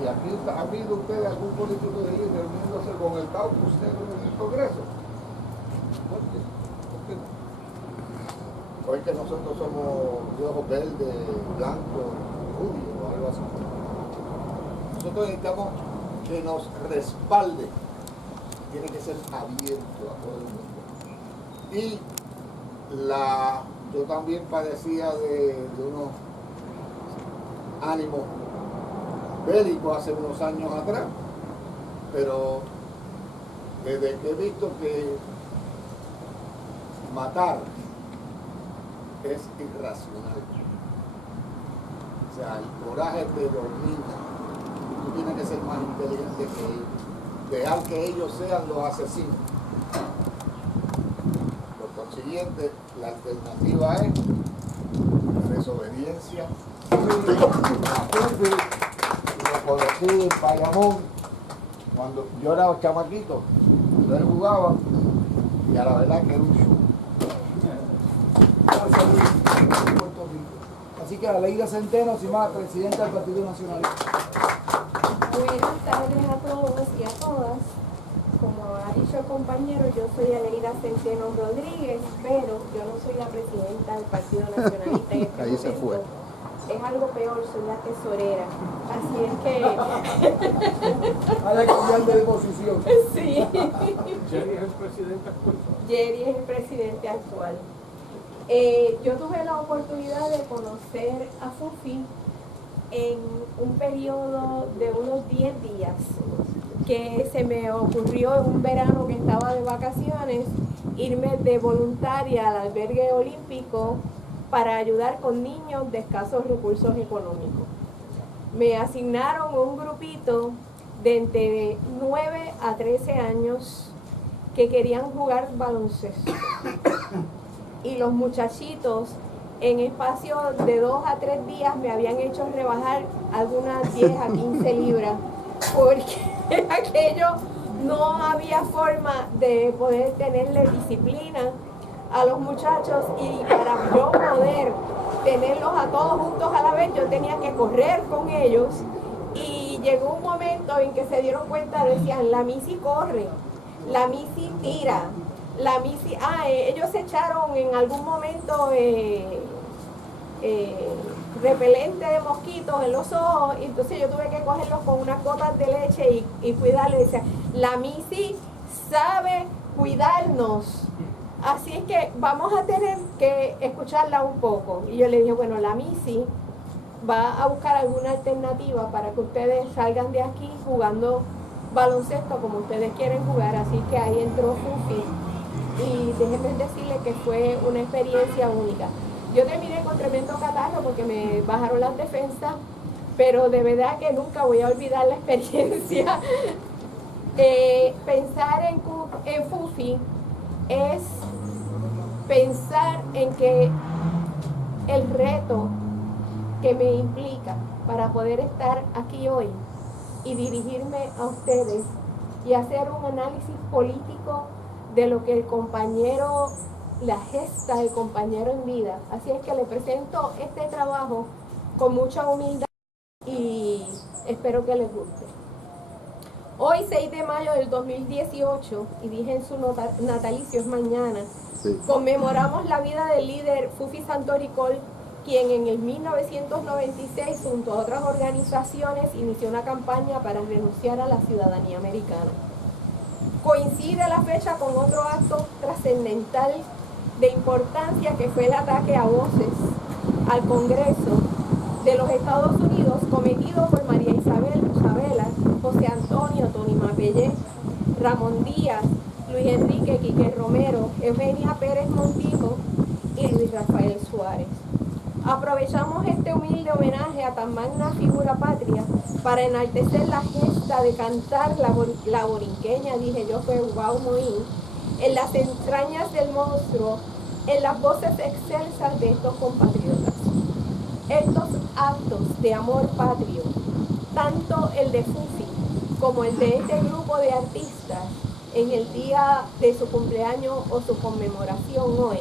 ¿De aquí ha habido usted algún político de ahí reuniéndose con el caucus negro en el Congreso? ¿Por qué? Porque nosotros somos de ojos verdes, blancos, rubios o algo así. Nosotros necesitamos que nos respalde. Tiene que ser abierto a todo el mundo. Y yo también padecía de unos ánimos bélicos hace unos años atrás, pero desde que he visto que matar es irracional, o sea, el coraje te domina, tú tienes que ser más inteligente que ellos, dejar que ellos sean los asesinos. Por consiguiente, la alternativa es desobediencia. Lo conocí en Bayamón cuando yo era chamaquito, cuando él jugaba, y a la verdad que era un show. Así que Aleida Centeno, sin más, presidenta del Partido Nacionalista. Buenas tardes a todos y a todas. Como ha dicho el compañero, yo soy Aleida Centeno Rodríguez, pero yo no soy la presidenta del Partido Nacionalista en este Ahí se fue. momento. Es algo peor, soy la tesorera. Así es que... Hay que cambiar de posición. Sí. Jerry es el presidente actual. Jerry es el presidente actual. Yo tuve la oportunidad de conocer a Fufi en un periodo de unos 10 días, que se me ocurrió en un verano que estaba de vacaciones irme de voluntaria al albergue olímpico para ayudar con niños de escasos recursos económicos. Me asignaron un grupito de entre 9 a 13 años que querían jugar baloncesto. Y los muchachitos en espacio de 2 a 3 días me habían hecho rebajar algunas 10 a 15 libras, porque aquello no había forma de poder tenerle disciplina a los muchachos, y para yo poder tenerlos a todos juntos a la vez, yo tenía que correr con ellos. Y llegó un momento en que se dieron cuenta, decían, la Missy corre, la Missy tira, la Missy... ellos se echaron en algún momento repelente de mosquitos en los ojos, y entonces yo tuve que cogerlos con unas gotas de leche y cuidarles. Decía, la Missy sabe cuidarnos, así es que vamos a tener que escucharla un poco. Y yo le dije, bueno, la Missy va a buscar alguna alternativa para que ustedes salgan de aquí jugando baloncesto como ustedes quieren jugar. Así que ahí entró Fufi, y déjenme decirles que fue una experiencia única. Yo terminé con tremendo catarro porque me bajaron las defensas, pero de verdad que nunca voy a olvidar la experiencia. Pensar en Fufi es pensar en que el reto que me implica para poder estar aquí hoy y dirigirme a ustedes y hacer un análisis político de lo que el compañero, la gesta del compañero en vida. Así es que le presento este trabajo con mucha humildad y espero que les guste. Hoy, 6 de mayo del 2018, y dije en su natalicio, es mañana, sí, conmemoramos la vida del líder Fufi Santoricol, quien en el 1996, junto a otras organizaciones, inició una campaña para renunciar a la ciudadanía americana. Coincide la fecha con otro acto trascendental de importancia, que fue el ataque a voces al Congreso de los Estados Unidos cometido por María Isabel Chavela, José Antonio, Tony Mapellé, Ramón Díaz, Luis Enrique Quique Romero, Eugenia Pérez Montijo y Luis Rafael Suárez. Aprovechamos este humilde homenaje a tan magna figura patria para enaltecer la gesta de cantar la borinqueña, dije yo, fue Guau Moín, en las entrañas del monstruo, en las voces excelsas de estos compatriotas. Estos actos de amor patrio, tanto el de Fufi como el de este grupo de artistas en el día de su cumpleaños o su conmemoración hoy,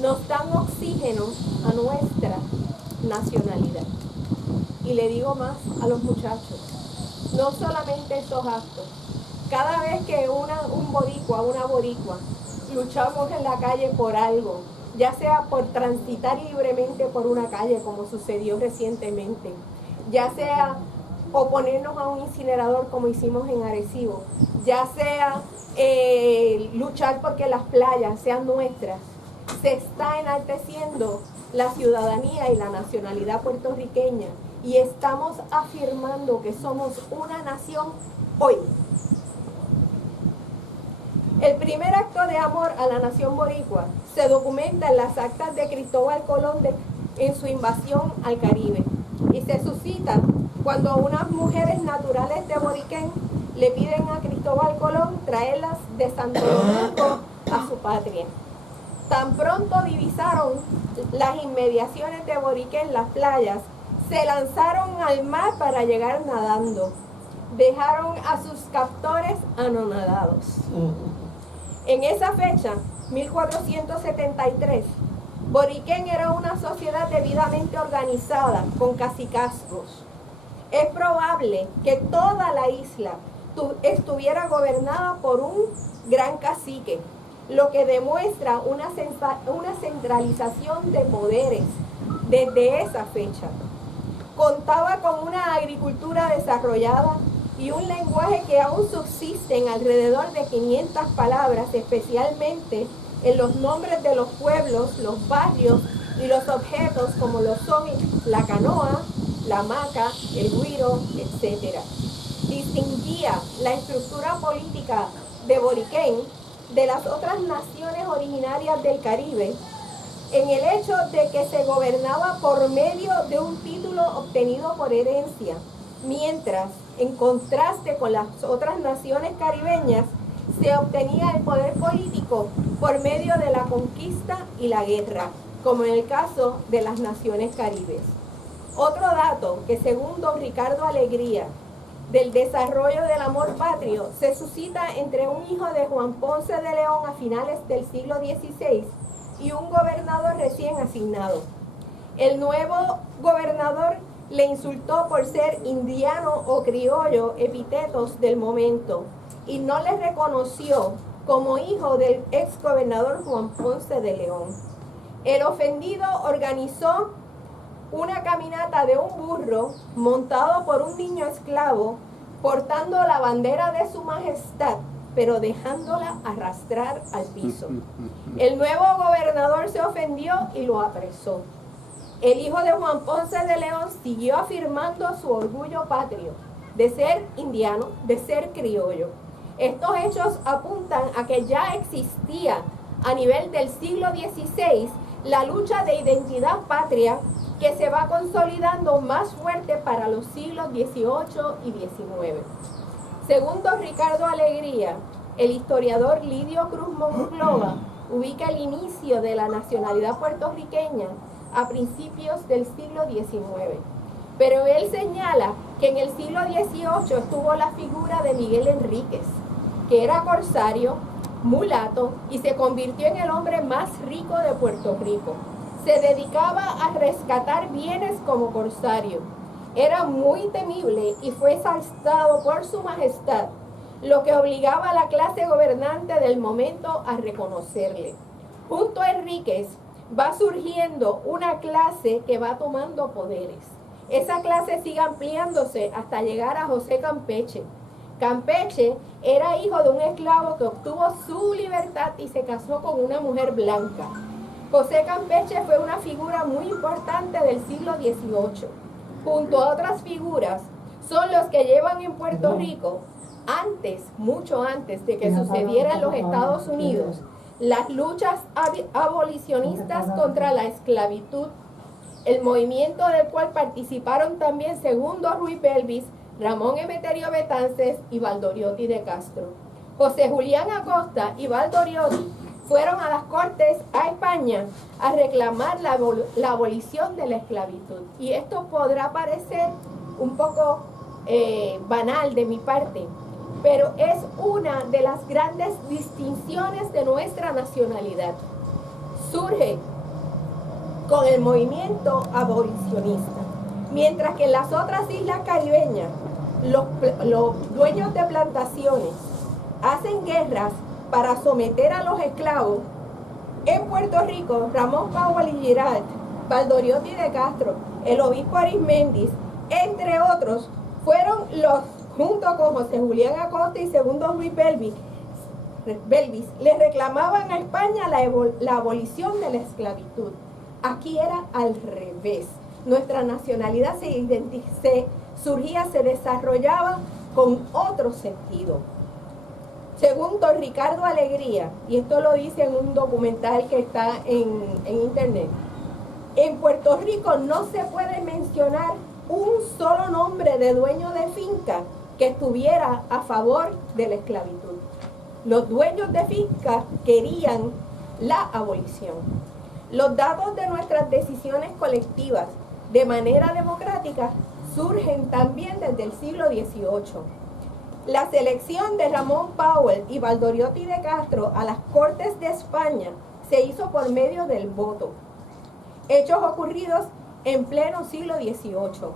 nos dan oxígeno a nuestra nacionalidad. Y le digo más a los muchachos, no solamente esos actos, cada vez que un boricua, una boricua, luchamos en la calle por algo, ya sea por transitar libremente por una calle como sucedió recientemente, ya sea oponernos a un incinerador como hicimos en Arecibo, ya sea luchar porque las playas sean nuestras, se está enalteciendo la ciudadanía y la nacionalidad puertorriqueña, y estamos afirmando que somos una nación hoy. El primer acto de amor a la nación boricua se documenta en las actas de Cristóbal Colón en su invasión al Caribe, y se suscita cuando unas mujeres naturales de Boriquén le piden a Cristóbal Colón traerlas de Santo Domingo a su patria. Tan pronto divisaron las inmediaciones de Boriquén, las playas, se lanzaron al mar para llegar nadando. Dejaron a sus captores anonadados. En esa fecha, 1473, Boriquén era una sociedad debidamente organizada, con cacicazgos. Es probable que toda la isla estuviera gobernada por un gran cacique, lo que demuestra una centralización de poderes desde esa fecha. Contaba con una agricultura desarrollada y un lenguaje que aún subsiste en alrededor de 500 palabras, especialmente en los nombres de los pueblos, los barrios y los objetos como lo son la canoa, la hamaca, el güiro, etc. Distinguía la estructura política de Boriquén de las otras naciones originarias del Caribe en el hecho de que se gobernaba por medio de un título obtenido por herencia, mientras, en contraste con las otras naciones caribeñas, se obtenía el poder político por medio de la conquista y la guerra, como en el caso de las naciones caribes. Otro dato que, según don Ricardo Alegría, del desarrollo del amor patrio se suscita entre un hijo de Juan Ponce de León a finales del siglo XVI y un gobernador recién asignado. El nuevo gobernador le insultó por ser indiano o criollo, epítetos del momento, y no le reconoció como hijo del ex gobernador Juan Ponce de León. El ofendido organizó una caminata de un burro montado por un niño esclavo, portando la bandera de su majestad, pero dejándola arrastrar al piso. El nuevo gobernador se ofendió y lo apresó. El hijo de Juan Ponce de León siguió afirmando su orgullo patrio, de ser indiano, de ser criollo. Estos hechos apuntan a que ya existía a nivel del siglo XVI la lucha de identidad patria que se va consolidando más fuerte para los siglos XVIII y XIX. Según don Ricardo Alegría, el historiador Lidio Cruz Monclova ubica el inicio de la nacionalidad puertorriqueña a principios del siglo XIX. Pero él señala que en el siglo XVIII estuvo la figura de Miguel Enríquez, que era corsario, mulato y se convirtió en el hombre más rico de Puerto Rico. Se dedicaba a rescatar bienes como corsario. Era muy temible y fue exaltado por su majestad, lo que obligaba a la clase gobernante del momento a reconocerle. Junto a Enríquez va surgiendo una clase que va tomando poderes. Esa clase sigue ampliándose hasta llegar a José Campeche. Campeche era hijo de un esclavo que obtuvo su libertad y se casó con una mujer blanca. José Campeche fue una figura muy importante del siglo XVIII. Junto a otras figuras, son los que llevan en Puerto Rico, mucho antes de que sucediera en los Estados Unidos, las luchas abolicionistas contra la esclavitud, el movimiento del cual participaron también Segundo Ruiz Belvis, Ramón Emeterio Betances y Valdoriotti de Castro. José Julián Acosta y Valdoriotti fueron a las Cortes a España a reclamar la abolición de la esclavitud. Y esto podrá parecer un poco banal de mi parte, pero es una de las grandes distinciones de nuestra nacionalidad. Surge con el movimiento abolicionista, mientras que en las otras islas caribeñas los dueños de plantaciones hacen guerras para someter a los esclavos. En Puerto Rico, Ramón Powell y Giralt, Valdoriotti de Castro, el obispo Arismendis, entre otros, fueron los, junto con José Julián Acosta y Segundo Ruiz Belvis, le reclamaban a España la abolición de la esclavitud. Aquí era al revés. Nuestra nacionalidad se desarrollaba con otro sentido. Según don Ricardo Alegría, y esto lo dice en un documental que está en internet, en Puerto Rico no se puede mencionar un solo nombre de dueño de finca que estuviera a favor de la esclavitud. Los dueños de finca querían la abolición. Los datos de nuestras decisiones colectivas de manera democrática surgen también desde el siglo XVIII. La selección de Ramón Powell y Valdoriotti de Castro a las Cortes de España se hizo por medio del voto. Hechos ocurridos en pleno siglo XVIII.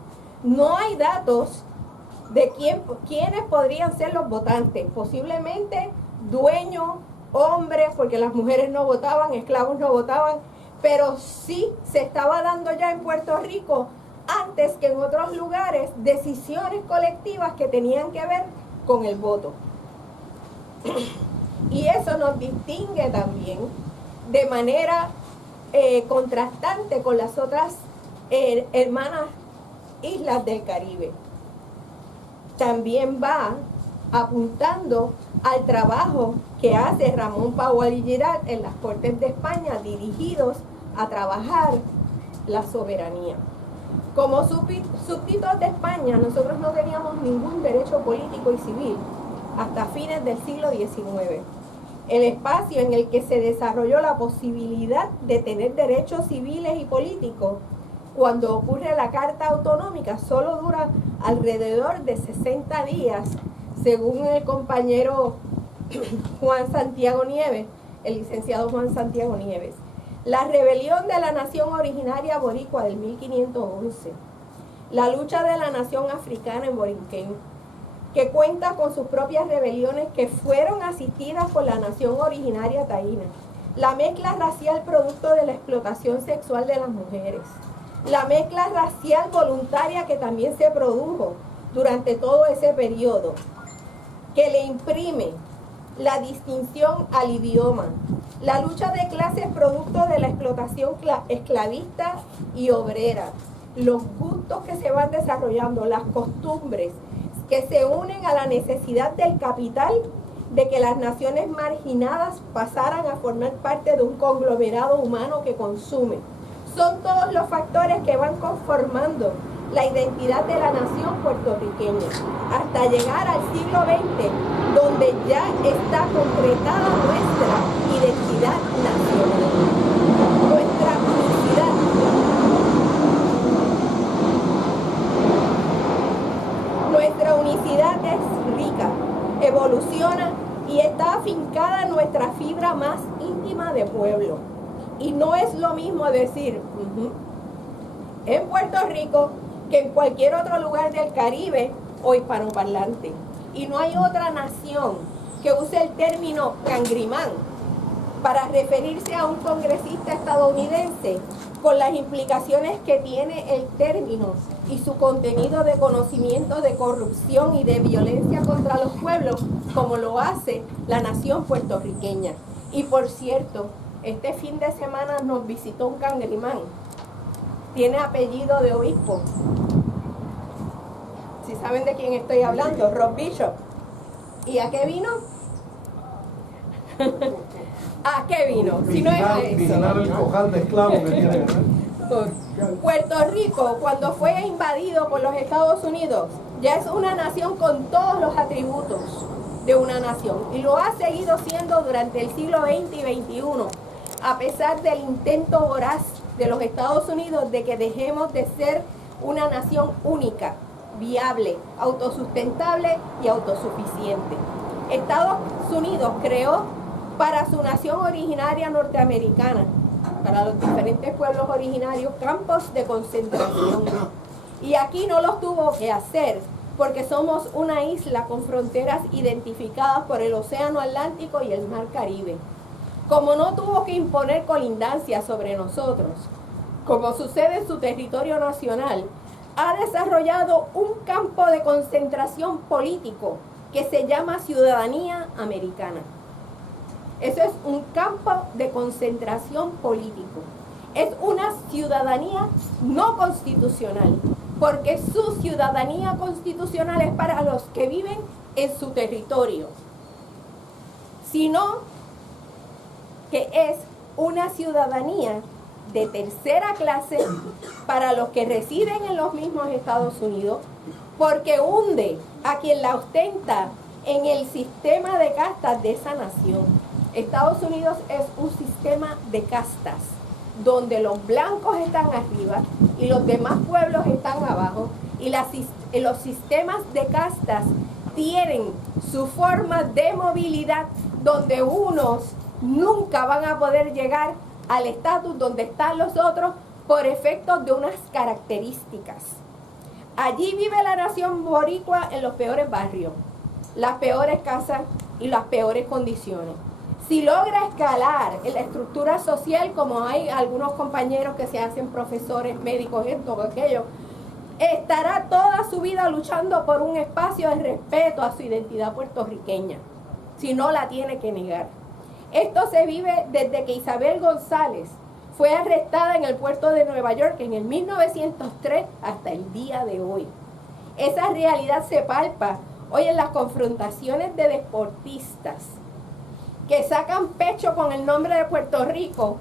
No hay datos de quiénes podrían ser los votantes. Posiblemente dueños, hombres, porque las mujeres no votaban, esclavos no votaban, pero sí se estaba dando ya en Puerto Rico, antes que en otros lugares, decisiones colectivas que tenían que ver con el voto. Y eso nos distingue también de manera contrastante con las otras hermanas islas del Caribe. También va apuntando al trabajo que hace Ramón Powell y Girard en las Cortes de España, dirigidos a trabajar la soberanía. Como súbditos de España, nosotros no teníamos ningún derecho político y civil hasta fines del siglo XIX. El espacio en el que se desarrolló la posibilidad de tener derechos civiles y políticos cuando ocurre la Carta Autonómica solo dura alrededor de 60 días, según el compañero Juan Santiago Nieves, el licenciado Juan Santiago Nieves. La rebelión de la nación originaria boricua del 1511, la lucha de la nación africana en Borinquén, que cuenta con sus propias rebeliones que fueron asistidas por la nación originaria taína, la mezcla racial producto de la explotación sexual de las mujeres, la mezcla racial voluntaria que también se produjo durante todo ese periodo, que le imprime la distinción al idioma, la lucha de clases producto de la explotación esclavista y obrera, los gustos que se van desarrollando, las costumbres que se unen a la necesidad del capital de que las naciones marginadas pasaran a formar parte de un conglomerado humano que consume. Son todos los factores que van conformando la identidad de la nación puertorriqueña, hasta llegar al siglo XX, donde ya está concretada nuestra identidad nacional, nuestra unicidad. Nuestra unicidad es rica, evoluciona y está afincada en nuestra fibra más íntima de pueblo. Y no es lo mismo decir en Puerto Rico que en cualquier otro lugar del Caribe o hispanoparlante. Y no hay otra nación que use el término cangrimán para referirse a un congresista estadounidense, con las implicaciones que tiene el término y su contenido de conocimiento de corrupción y de violencia contra los pueblos, como lo hace la nación puertorriqueña. Y por cierto, este fin de semana nos visitó un cangrimán. Tiene apellido de obispo. Si saben de quién estoy hablando, Rob Bishop. ¿Y a qué vino? ¿A qué vino? Si no es a eso. Vigilar el cojal de esclavos que tienen. Puerto Rico, cuando fue invadido por los Estados Unidos, ya es una nación con todos los atributos de una nación. Y lo ha seguido siendo durante el siglo XX y XXI, a pesar del intento voraz de los Estados Unidos de que dejemos de ser una nación única, viable, autosustentable y autosuficiente. Estados Unidos creó para su nación originaria norteamericana, para los diferentes pueblos originarios, campos de concentración. Y aquí no los tuvo que hacer, porque somos una isla con fronteras identificadas por el Océano Atlántico y el Mar Caribe. Como no tuvo que imponer colindancia sobre nosotros, como sucede en su territorio nacional, ha desarrollado un campo de concentración político que se llama ciudadanía americana. Eso es un campo de concentración político. Es una ciudadanía no constitucional, porque su ciudadanía constitucional es para los que viven en su territorio, sino que es una ciudadanía de tercera clase para los que residen en los mismos Estados Unidos, porque hunde a quien la ostenta en el sistema de castas de esa nación. Estados Unidos es un sistema de castas, donde los blancos están arriba y los demás pueblos están abajo, y los sistemas de castas tienen su forma de movilidad, donde unos nunca van a poder llegar al estatus donde están los otros por efectos de unas características. Allí vive la nación boricua en los peores barrios, las peores casas y las peores condiciones. Si logra escalar en la estructura social, como hay algunos compañeros que se hacen profesores, médicos, en todo aquello, estará toda su vida luchando por un espacio de respeto a su identidad puertorriqueña, si no la tiene que negar. Esto se vive desde que Isabel González fue arrestada en el puerto de Nueva York en el 1903 hasta el día de hoy. Esa realidad se palpa hoy en las confrontaciones de deportistas que sacan pecho con el nombre de Puerto Rico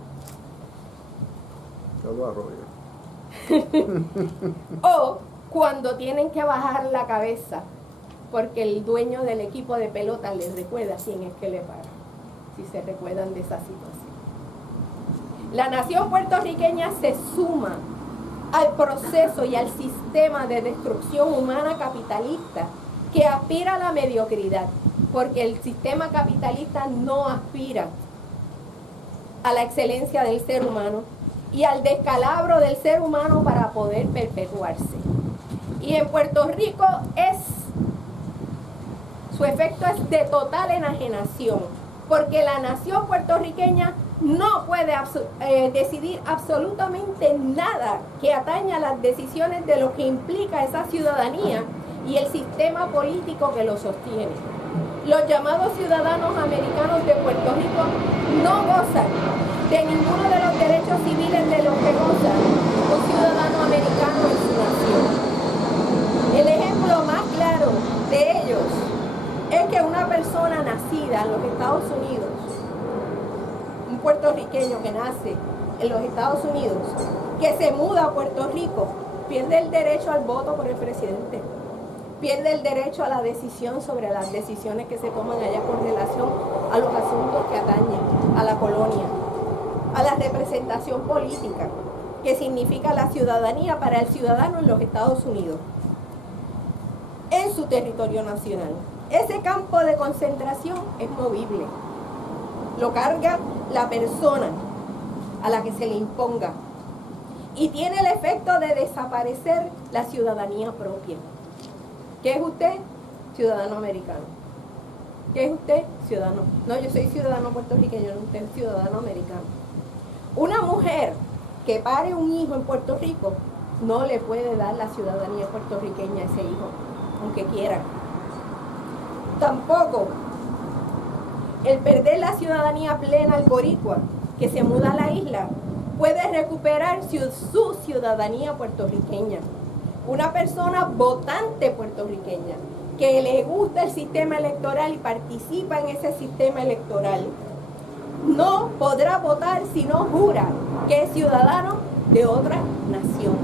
o cuando tienen que bajar la cabeza porque el dueño del equipo de pelota les recuerda quién es que le paga, si se recuerdan de esa situación. La nación puertorriqueña se suma al proceso y al sistema de destrucción humana capitalista que aspira a la mediocridad, porque el sistema capitalista no aspira a la excelencia del ser humano y al descalabro del ser humano para poder perpetuarse. Y en Puerto Rico su efecto es de total enajenación, porque la nación puertorriqueña no puede decidir absolutamente nada que atañe a las decisiones de lo que implica esa ciudadanía y el sistema político que lo sostiene. Los llamados ciudadanos americanos de Puerto Rico no gozan de ninguno de los derechos civiles de los que goza un ciudadano americano en su nación. El ejemplo más claro de ellos es que una persona nacida en los Estados Unidos, un puertorriqueño que nace en los Estados Unidos, que se muda a Puerto Rico, pierde el derecho al voto por el presidente, pierde el derecho a la decisión sobre las decisiones que se toman allá con relación a los asuntos que atañen a la colonia, a la representación política, que significa la ciudadanía para el ciudadano en los Estados Unidos, en su territorio nacional. Ese campo de concentración es movible. Lo carga la persona a la que se le imponga y tiene el efecto de desaparecer la ciudadanía propia. ¿Qué es usted? Ciudadano americano. ¿Qué es usted? Ciudadano. No, yo soy ciudadano puertorriqueño, no, usted es ciudadano americano. Una mujer que pare un hijo en Puerto Rico no le puede dar la ciudadanía puertorriqueña a ese hijo, aunque quiera. Tampoco el perder la ciudadanía plena al boricua que se muda a la isla puede recuperar su ciudadanía puertorriqueña. Una persona votante puertorriqueña que le gusta el sistema electoral y participa en ese sistema electoral no podrá votar si no jura que es ciudadano de otra nación.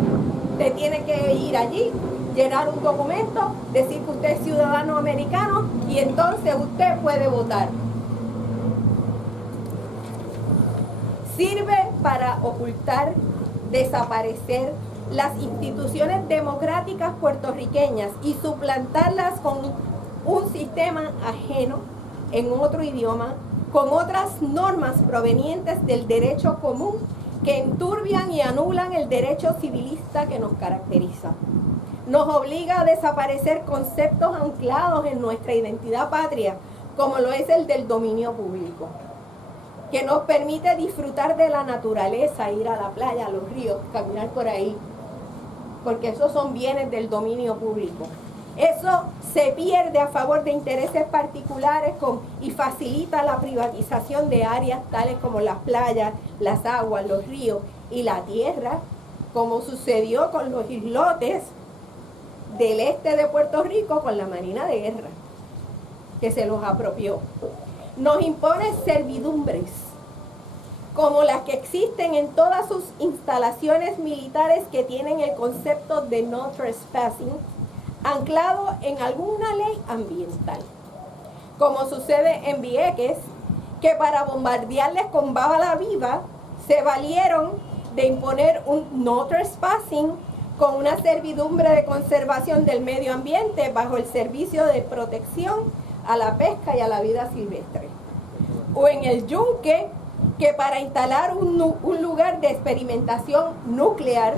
Usted tiene que ir allí, llenar un documento, decir que usted es ciudadano americano y entonces usted puede votar. Sirve para ocultar, desaparecer las instituciones democráticas puertorriqueñas y suplantarlas con un sistema ajeno en otro idioma, con otras normas provenientes del derecho común que enturbian y anulan el derecho civilista que nos caracteriza. Nos obliga a desaparecer conceptos anclados en nuestra identidad patria, como lo es el del dominio público, que nos permite disfrutar de la naturaleza, ir a la playa, a los ríos, caminar por ahí, porque esos son bienes del dominio público. Eso se pierde a favor de intereses particulares y facilita la privatización de áreas tales como las playas, las aguas, los ríos y la tierra, como sucedió con los islotes del este de Puerto Rico con la Marina de Guerra, que se los apropió. Nos impone servidumbres, como las que existen en todas sus instalaciones militares que tienen el concepto de no trespassing, anclado en alguna ley ambiental. Como sucede en Vieques, que para bombardearles con bala viva, se valieron de imponer un no trespassing con una servidumbre de conservación del medio ambiente bajo el servicio de protección a la pesca y a la vida silvestre. O en el Yunque, que para instalar un lugar de experimentación nuclear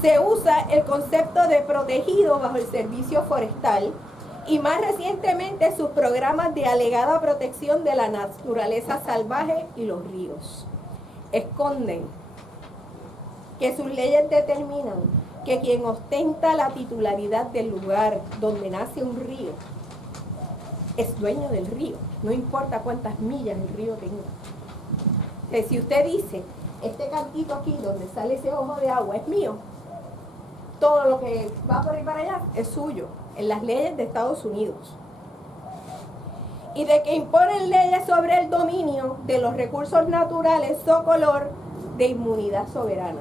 se usa el concepto de protegido bajo el servicio forestal y más recientemente sus programas de alegada protección de la naturaleza salvaje y los ríos. Esconden que sus leyes determinan que quien ostenta la titularidad del lugar donde nace un río es dueño del río, no importa cuántas millas el río tenga. Si usted dice, este cantito aquí donde sale ese ojo de agua es mío, todo lo que va por ahí para allá es suyo, en las leyes de Estados Unidos. Y de que imponen leyes sobre el dominio de los recursos naturales so color de inmunidad soberana.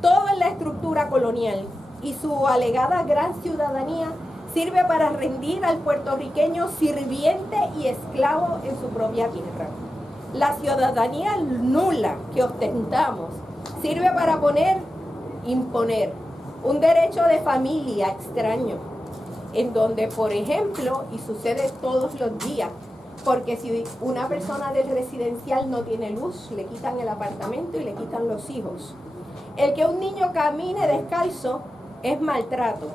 Todo en la estructura colonial y su alegada gran ciudadanía sirve para rendir al puertorriqueño sirviente y esclavo en su propia tierra. La ciudadanía nula que ostentamos sirve para imponer un derecho de familia extraño, en donde, por ejemplo, y sucede todos los días, porque si una persona del residencial no tiene luz, le quitan el apartamento y le quitan los hijos. El que un niño camine descalzo es maltrato,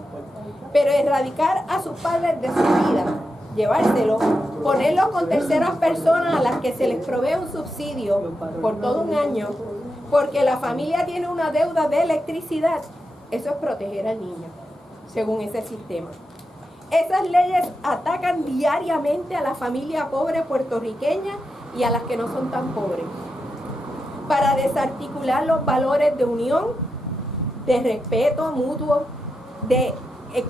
pero erradicar a sus padres de su vida, llevárselo, ponerlo con terceras personas a las que se les provee un subsidio por todo un año, porque la familia tiene una deuda de electricidad, eso es proteger al niño, según ese sistema. Esas leyes atacan diariamente a la familia pobre puertorriqueña y a las que no son tan pobres, para desarticular los valores de unión, de respeto mutuo, de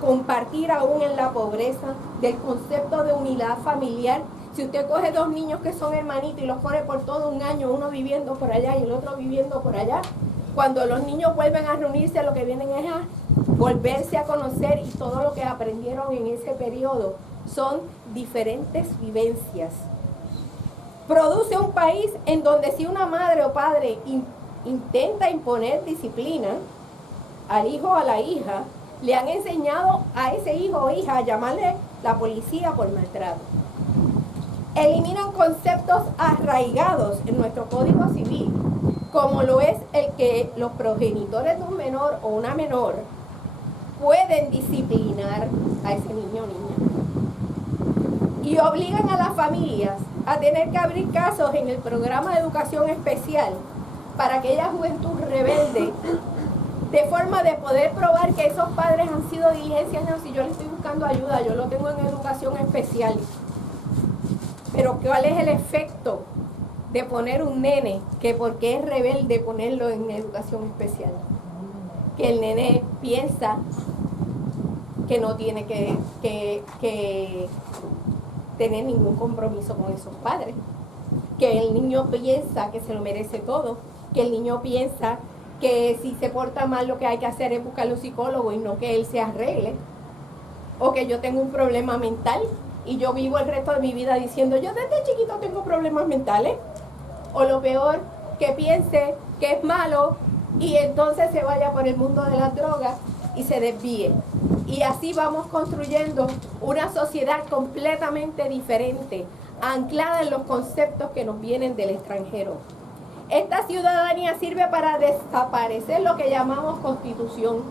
compartir aún en la pobreza, del concepto de unidad familiar. Si usted coge dos niños que son hermanitos y los pone por todo un año, uno viviendo por allá y el otro viviendo por allá, cuando los niños vuelven a reunirse, lo que vienen es a volverse a conocer, y todo lo que aprendieron en ese periodo son diferentes vivencias. Produce un país en donde si una madre o padre intenta imponer disciplina al hijo o a la hija, le han enseñado a ese hijo o hija a llamarle la policía por maltrato. Eliminan conceptos arraigados en nuestro Código Civil, como lo es el que los progenitores de un menor o una menor pueden disciplinar a ese niño o niña. Y obligan a las familias a tener que abrir casos en el programa de educación especial para aquella juventud rebelde, de forma de poder probar que esos padres han sido diligencias. No, si yo le estoy buscando ayuda, yo lo tengo en educación especial. Pero ¿cuál es el efecto de poner un nene que porque es rebelde ponerlo en educación especial? Que el nene piensa que no tiene que tener ningún compromiso con esos padres, que el niño piensa que se lo merece todo, que el niño piensa que si se porta mal lo que hay que hacer es buscarle un psicólogo y no que él se arregle, o que yo tengo un problema mental y yo vivo el resto de mi vida diciendo yo desde chiquito tengo problemas mentales, o lo peor, que piense que es malo y entonces se vaya por el mundo de las drogas y se desvíe. Y así vamos construyendo una sociedad completamente diferente, anclada en los conceptos que nos vienen del extranjero. Esta ciudadanía sirve para desaparecer lo que llamamos constitución.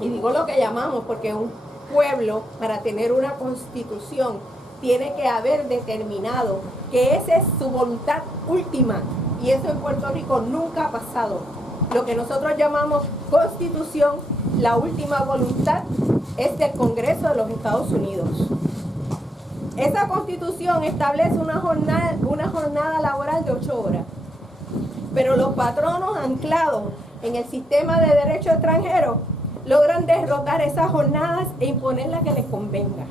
Y digo lo que llamamos porque un pueblo, para tener una constitución, tiene que haber determinado que esa es su voluntad última. Y eso en Puerto Rico nunca ha pasado. Lo que nosotros llamamos constitución, la última voluntad es del Congreso de los Estados Unidos. Esa constitución establece una jornada laboral de 8 horas. Pero los patronos anclados en el sistema de derecho extranjero logran derrotar esas jornadas e imponer la que les convenga.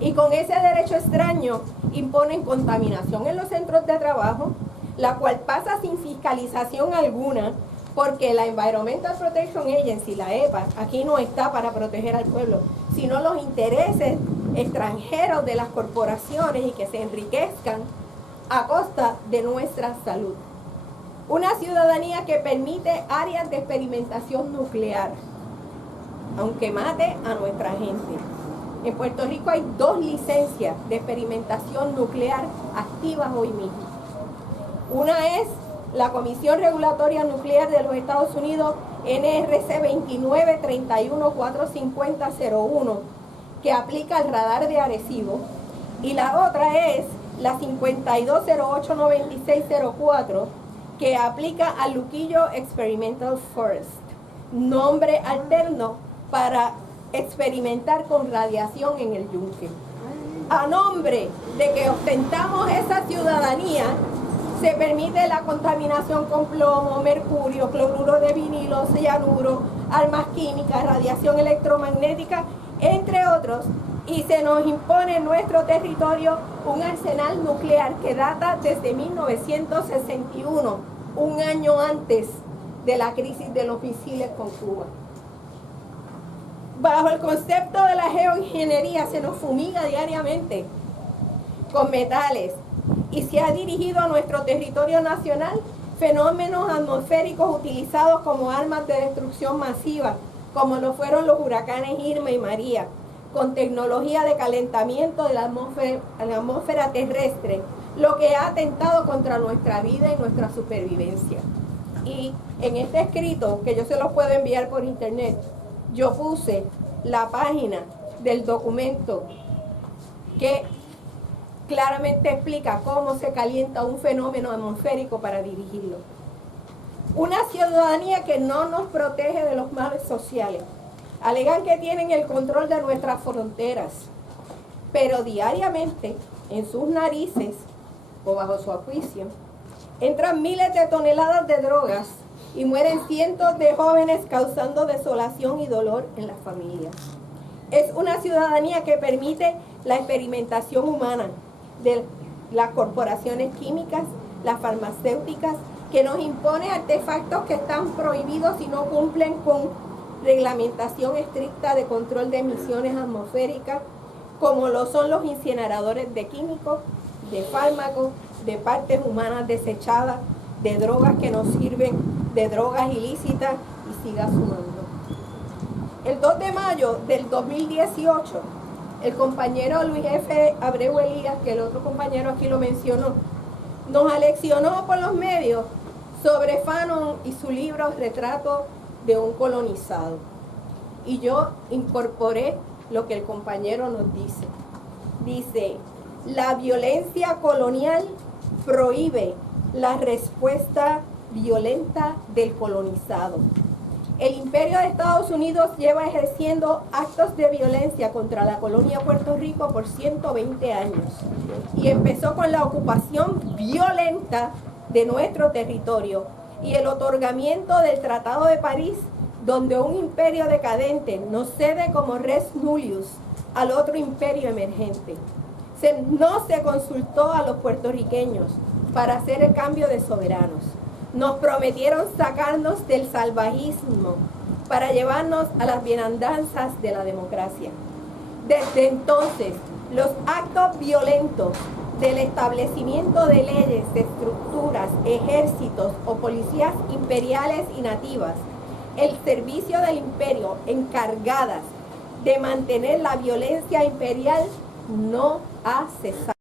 Y con ese derecho extraño imponen contaminación en los centros de trabajo, la cual pasa sin fiscalización alguna, porque la Environmental Protection Agency, la EPA, aquí no está para proteger al pueblo, sino los intereses extranjeros de las corporaciones y que se enriquezcan a costa de nuestra salud. Una ciudadanía que permite áreas de experimentación nuclear, aunque mate a nuestra gente. En Puerto Rico hay 2 licencias de experimentación nuclear activas hoy mismo. Una es la Comisión Regulatoria Nuclear de los Estados Unidos, NRC 2931-450-01, que aplica al radar de Arecibo, y la otra es la 5208-9604, que aplica al Luquillo Experimental Forest, nombre alterno para experimentar con radiación en el yunque. A nombre de que ostentamos esa ciudadanía, se permite la contaminación con plomo, mercurio, cloruro de vinilo, cianuro, armas químicas, radiación electromagnética, entre otros, y se nos impone en nuestro territorio un arsenal nuclear que data desde 1961, un año antes de la crisis de los misiles con Cuba. Bajo el concepto de la geoingeniería se nos fumiga diariamente con metales y se ha dirigido a nuestro territorio nacional fenómenos atmosféricos utilizados como armas de destrucción masiva, como lo fueron los huracanes Irma y María, con tecnología de calentamiento de la atmósfera terrestre, lo que ha atentado contra nuestra vida y nuestra supervivencia. Y en este escrito, que yo se los puedo enviar por internet, yo puse la página del documento que claramente explica cómo se calienta un fenómeno atmosférico para dirigirlo. Una ciudadanía que no nos protege de los males sociales. Alegan que tienen el control de nuestras fronteras, pero diariamente en sus narices o bajo su auspicio entran miles de toneladas de drogas y mueren cientos de jóvenes causando desolación y dolor en las familias. Es una ciudadanía que permite la experimentación humana de las corporaciones químicas, las farmacéuticas, que nos impone artefactos que están prohibidos y no cumplen con reglamentación estricta de control de emisiones atmosféricas, como lo son los incineradores de químicos, de fármacos, de partes humanas desechadas, de drogas que nos sirven, de drogas ilícitas, y siga sumando. El 2 de mayo del 2018, el compañero Luis F. Abreu Elías, que el otro compañero aquí lo mencionó, nos aleccionó por los medios sobre Fanon y su libro Retrato de un colonizado. Y yo incorporé lo que el compañero nos dice. Dice, la violencia colonial prohíbe la respuesta violenta del colonizado. El imperio de Estados Unidos lleva ejerciendo actos de violencia contra la colonia Puerto Rico por 120 años y empezó con la ocupación violenta de nuestro territorio y el otorgamiento del Tratado de París, donde un imperio decadente nos cede como res nullius al otro imperio emergente. No se consultó a los puertorriqueños para hacer el cambio de soberanos. Nos prometieron sacarnos del salvajismo para llevarnos a las bienandanzas de la democracia. Desde entonces, los actos violentos del establecimiento de leyes, de estructuras, ejércitos o policías imperiales y nativas, el servicio del imperio encargadas de mantener la violencia imperial no ha cesado.